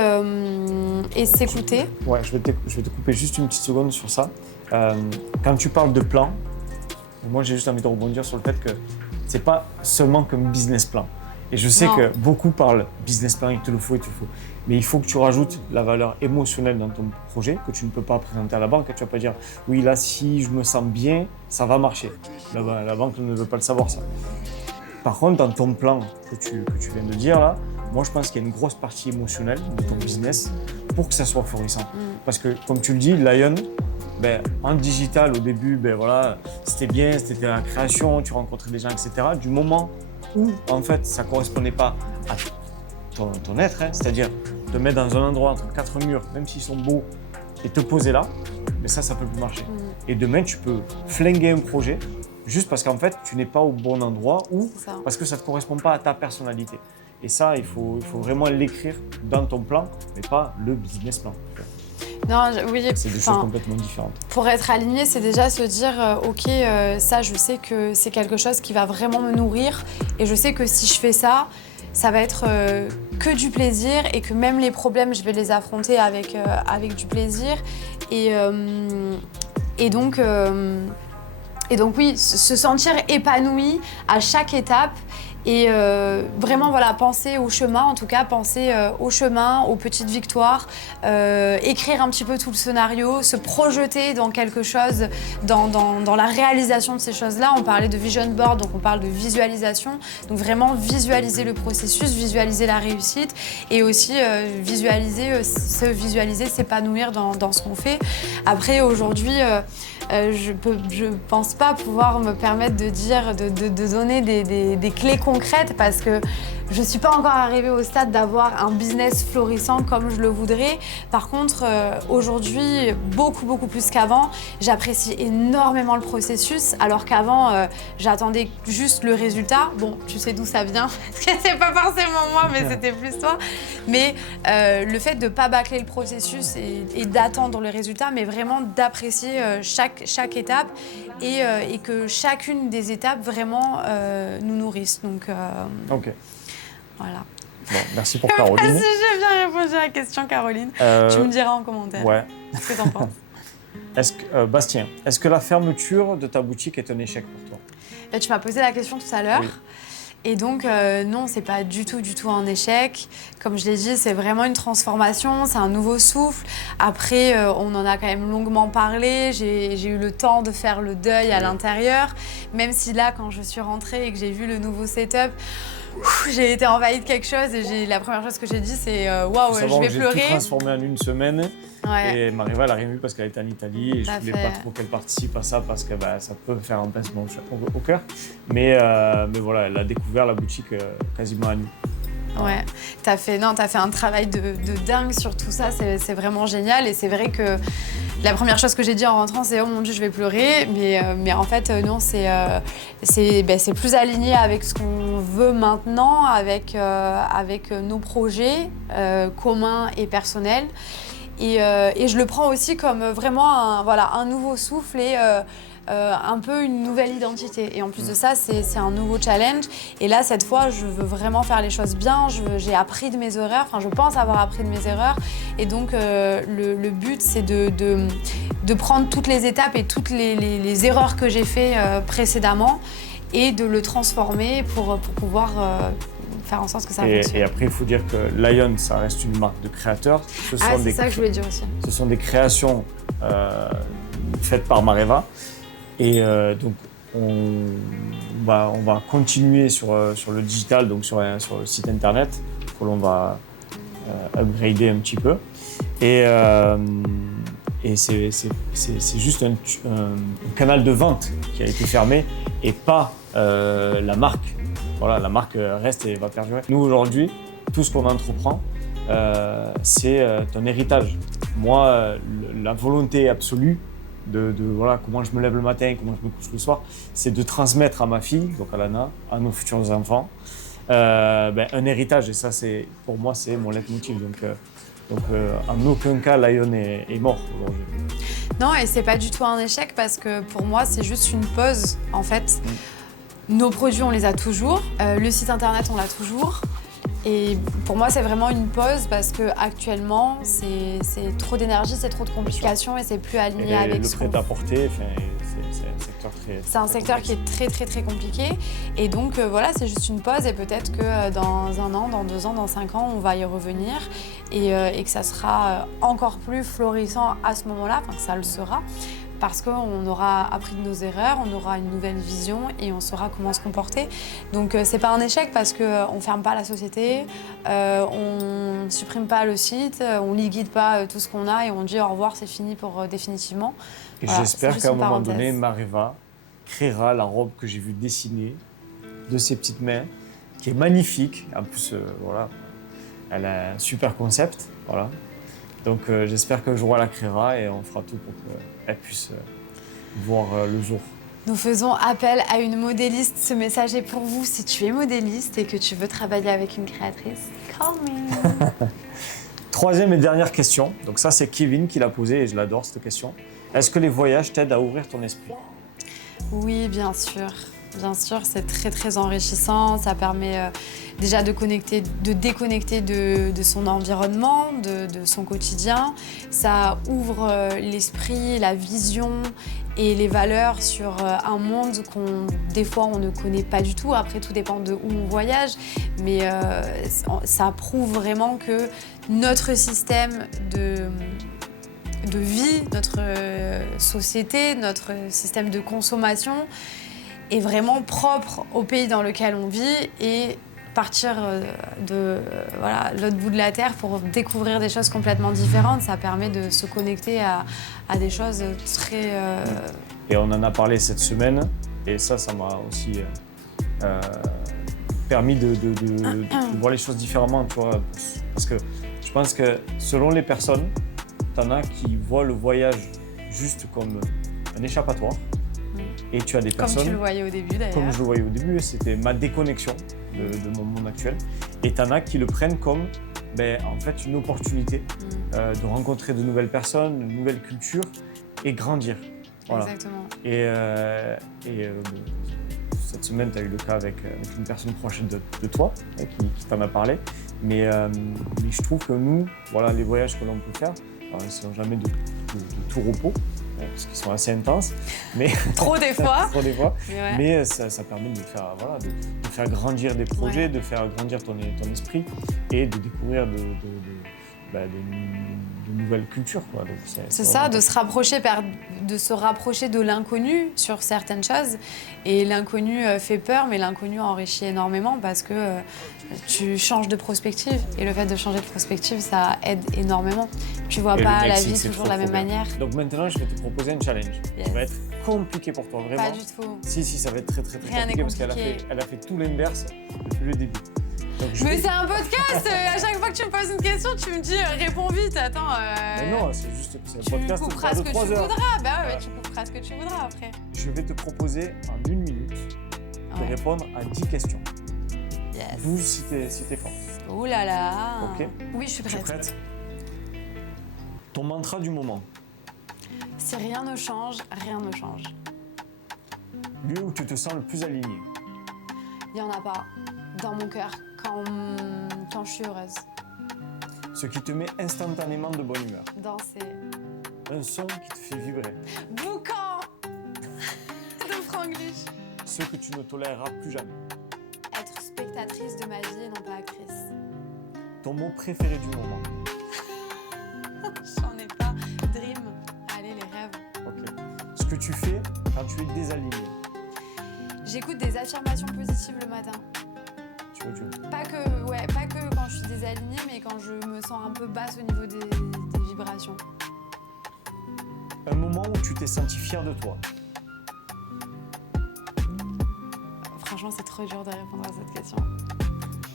s'écouter. Ouais, je vais te couper juste une petite seconde sur ça. Quand tu parles de plan, moi j'ai juste envie de rebondir sur le fait que c'est pas seulement comme business plan. Et je sais que beaucoup parlent business plan, il te le faut, il te le faut. Mais il faut que tu rajoutes la valeur émotionnelle dans ton projet que tu ne peux pas présenter à la banque. Et tu ne vas pas dire, oui, là, si je me sens bien, ça va marcher. La banque ne veut pas le savoir, ça. Par contre, dans ton plan que tu viens de dire, là, moi, je pense qu'il y a une grosse partie émotionnelle de ton business pour que ça soit florissant. Parce que, comme tu le dis, Lion, en digital, au début, voilà, c'était bien, c'était la création, tu rencontrais des gens, etc. Du moment où, en fait, ça ne correspondait pas à ton être, c'est-à-dire te mettre dans un endroit entre 4 murs, même s'ils sont beaux, et te poser là, mais ça peut plus marcher. Et demain, tu peux flinguer un projet juste parce qu'en fait, tu n'es pas au bon endroit ou parce que ça ne correspond pas à ta personnalité. Et ça, il faut vraiment l'écrire dans ton plan, mais pas le business plan. Non, oui, c'est des choses complètement différentes. Pour être aligné, c'est déjà se dire ok, ça, je sais que c'est quelque chose qui va vraiment me nourrir et je sais que si je fais ça, ça va être que du plaisir et que même les problèmes, je vais les affronter avec du plaisir. Et donc oui, se sentir épanoui à chaque étape. Et vraiment, voilà, penser au chemin, en tout cas, penser au chemin, aux petites victoires, écrire un petit peu tout le scénario, se projeter dans quelque chose, dans la réalisation de ces choses-là. On parlait de vision board, donc on parle de visualisation. Donc vraiment visualiser le processus, visualiser la réussite et aussi visualiser, s'épanouir dans ce qu'on fait. Après, aujourd'hui, je pense pas pouvoir me permettre de dire, de donner des clés concrètes parce que je suis pas encore arrivée au stade d'avoir un business florissant comme je le voudrais. Par contre, aujourd'hui, beaucoup plus qu'avant, j'apprécie énormément le processus alors qu'avant, j'attendais juste le résultat. Bon, tu sais d'où ça vient, parce que c'est pas forcément moi, mais c'était plus toi. Mais le fait de pas bâcler le processus et d'attendre le résultat, mais vraiment d'apprécier chaque étape et que chacune des étapes vraiment nous nourrisse. Donc, ok. Voilà. Bon, merci pour Caroline. Si j'ai bien répondu à la question, Caroline, tu me diras en commentaire. Ouais. Ce que t'en penses. Bastien, est-ce que la fermeture de ta boutique est un échec pour toi? Tu m'as posé la question tout à l'heure. Oui. Et donc, non, c'est pas du tout un échec. Comme je l'ai dit, c'est vraiment une transformation, c'est un nouveau souffle. Après, on en a quand même longuement parlé. J'ai eu le temps de faire le deuil à l'intérieur. Même si là, quand je suis rentrée et que j'ai vu le nouveau setup, j'ai été envahie de quelque chose et la première chose que j'ai dit, c'est waouh, je vais pleurer. J'ai tout transformé en une semaine. Ouais. Et Mariva, elle a rien vu parce qu'elle était en Italie et je voulais pas trop qu'elle participe à ça parce que ça peut faire un pincement au cœur. Mais voilà, elle a découvert la boutique quasiment à nu. Ouais, t'as fait un travail de dingue sur tout ça, c'est vraiment génial. Et c'est vrai que la première chose que j'ai dit en rentrant, c'est « Oh mon Dieu, je vais pleurer ». Mais en fait, non, c'est plus aligné avec ce qu'on veut maintenant, avec nos projets communs et personnels. Et je le prends aussi comme vraiment un nouveau souffle et un peu une nouvelle identité. Et en plus de ça, c'est un nouveau challenge. Et là, cette fois, je veux vraiment faire les choses bien. J'ai appris de mes erreurs. Enfin, je pense avoir appris de mes erreurs. Et donc, le but, c'est de prendre toutes les étapes et toutes les erreurs que j'ai faites précédemment et de le transformer pour pouvoir faire en sorte que ça fonctionne. Et après, il faut dire que Lion, ça reste une marque de créateurs. C'est ça que je voulais dire aussi. Ce sont des créations faites par Mariva. Et donc, on va continuer sur le digital, donc sur le site internet, que l'on va upgrader un petit peu. Et c'est juste un canal de vente qui a été fermé et pas la marque. Voilà, la marque reste et va perdurer. Nous, aujourd'hui, tout ce qu'on entreprend, c'est un héritage. Moi, la volonté absolue voilà, comment je me lève le matin, comment je me couche le soir, c'est de transmettre à ma fille, donc à Lana, à nos futurs enfants, un héritage. Et ça, pour moi, c'est mon leitmotiv. Donc en aucun cas, Lion est mort aujourd'hui. Non, et c'est pas du tout un échec parce que pour moi, c'est juste une pause, en fait. Nos produits, on les a toujours. Le site internet, on l'a toujours. Et pour moi, c'est vraiment une pause parce que actuellement, c'est trop d'énergie, c'est trop de complications et c'est plus aligné avec le ce qu'on prêt-à-porter, c'est un secteur très. C'est un secteur qui est très compliqué. Et donc voilà, c'est juste une pause et peut-être que dans 1 an, dans 2 ans, dans 5 ans, on va y revenir et que ça sera encore plus florissant à ce moment-là, enfin que ça le sera. Parce qu'on aura appris de nos erreurs, on aura une nouvelle vision et on saura comment se comporter. Donc c'est pas un échec parce qu'on ferme pas la société, on supprime pas le site, on liquide pas tout ce qu'on a et on dit au revoir, c'est fini pour définitivement. Et Voilà, j'espère c'est qu'à un juste une moment parenthèse. donné, Mareva créera la robe que j'ai vue dessiner de ses petites mains, qui est magnifique. En plus, voilà, elle a un super concept, voilà. Donc j'espère qu'un jour elle la créera et on fera tout pour qu'elle puisse voir le jour. Nous faisons appel à une modéliste. Ce message est pour vous. Si tu es modéliste et que tu veux travailler avec une créatrice, call me. Troisième et dernière question. Donc ça, c'est Kevin qui l'a posée et je l'adore cette question. Est-ce que les voyages t'aident à ouvrir ton esprit? Oui, bien sûr. Bien sûr, c'est très enrichissant. Ça permet déjà de déconnecter de son environnement, de son quotidien. Ça ouvre l'esprit, la vision et les valeurs sur un monde des fois, on ne connaît pas du tout. Après, tout dépend de où on voyage. Mais ça prouve vraiment que notre système de vie, notre société, notre système de consommation est vraiment propre au pays dans lequel on vit et partir de l'autre bout de la Terre pour découvrir des choses complètement différentes, ça permet de se connecter à des choses très... Et on en a parlé cette semaine et ça m'a aussi permis de voir les choses différemment, tu vois, parce que je pense que selon les personnes, t'en as qui voient le voyage juste comme un échappatoire. Et tu as des personnes... Comme tu le voyais au début d'ailleurs. Comme je le voyais au début, c'était ma déconnexion de mon monde actuel. Et t'en as qui le prennent comme en fait une opportunité de rencontrer de nouvelles personnes, de nouvelles cultures et grandir. Voilà. Exactement. Et cette semaine, tu as eu le cas avec une personne proche de toi qui t'en a parlé. Mais je trouve que nous, voilà, les voyages que l'on peut faire, alors, ils ne sont jamais de tout repos, parce qu'ils sont assez intenses. Mais Trop des fois. Trop des fois. Ouais. Mais ça permet de faire, voilà, de faire grandir des projets, Ouais. de faire grandir ton esprit et de découvrir de nouvelles cultures, quoi. Donc, C'est ça, de se rapprocher de l'inconnu sur certaines choses. Et l'inconnu fait peur, mais l'inconnu enrichit énormément parce que tu changes de perspective. Et le fait de changer de perspective, ça aide énormément. Tu vois Et pas le la Mexique, vie c'est toujours trop, de la même trop bien. manière. Donc maintenant, je vais te proposer un challenge. Yes. Ça va être compliqué pour toi, vraiment. Pas du tout. Si, ça va être très Rien n'est compliqué parce qu'elle compliqué. a fait tout l'inverse depuis le début. Donc, Mais c'est un podcast. À chaque fois que tu me poses une question, tu me dis réponds vite. Attends. Mais non, c'est un Tu podcast couperas de ce que 3 tu heures. voudras. Bah ouais, tu couperas ce que tu voudras après. Je vais te proposer en 1 minute de Ouais. répondre à 10 questions. Yes. 12 si t'es fort. Ouh là là. Ok. Oui, je suis Tu es prête. prête? Ton mantra du moment. Si rien ne change, rien ne change. Lieu où tu te sens le plus aligné. Il n'y en a pas dans mon cœur quand je suis heureuse. Ce qui te met instantanément de bonne humeur. Danser. Un son qui te fait vibrer. Boucan de Franglish. Ce que tu ne toléreras plus jamais. Être spectatrice de ma vie et non pas actrice. Ton mot préféré du moment. J'en ai pas. Dream. Allez, les rêves. Ok. Ce que tu fais quand tu es désaligné. J'écoute des affirmations positives le matin. Tu vois. Pas que quand je suis désalignée, mais quand je me sens un peu basse au niveau des vibrations. Un moment où tu t'es senti fier de toi. Franchement, c'est trop dur de répondre à cette question.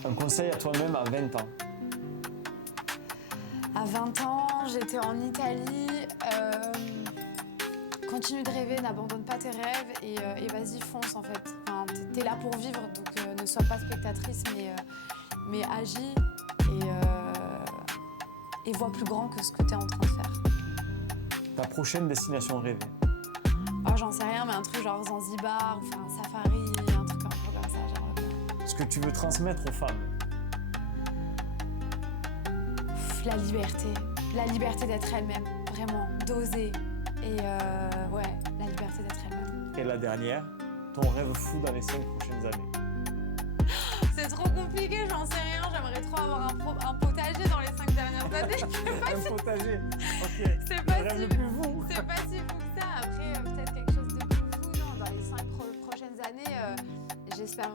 Un conseil à toi-même à 20 ans. À 20 ans, j'étais en Italie. Continue de rêver, n'abandonne pas tes rêves et vas-y, fonce en fait. Enfin, t'es là pour vivre, donc ne sois pas spectatrice, mais agis et vois plus grand que ce que t'es en train de faire. Ta prochaine destination rêvée. Oh, j'en sais rien, mais un truc genre Zanzibar, enfin un safari, un truc un peu comme ça, j'aimerais bien. Ce que tu veux transmettre aux femmes. La liberté d'être elle-même, vraiment, d'oser. Et ouais, la liberté d'être elle-même. Et la dernière, ton rêve fou dans les 5 prochaines années? C'est trop compliqué, j'en sais rien. J'aimerais trop avoir un potager dans les 5 dernières années. Un potager. Ok. C'est pas Le rêve si le plus fou. C'est pas si fou que ça. Après, peut-être quelque chose de plus fou. Non, dans les 5 prochaines années, j'espère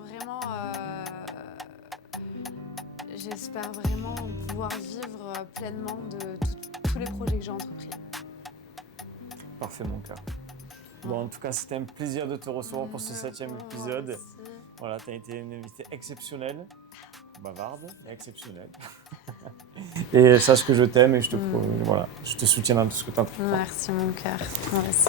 vraiment pouvoir vivre pleinement de tous les projets que j'ai entrepris. Parfait, mon cœur. Bon, en tout cas, c'était un plaisir de te recevoir pour ce 7e épisode. Merci. Voilà, tu as été une invitée exceptionnelle, bavarde et exceptionnelle. Et sache que je t'aime et je te soutiens dans tout ce que tu as pu faire. Merci, mon cœur. Merci.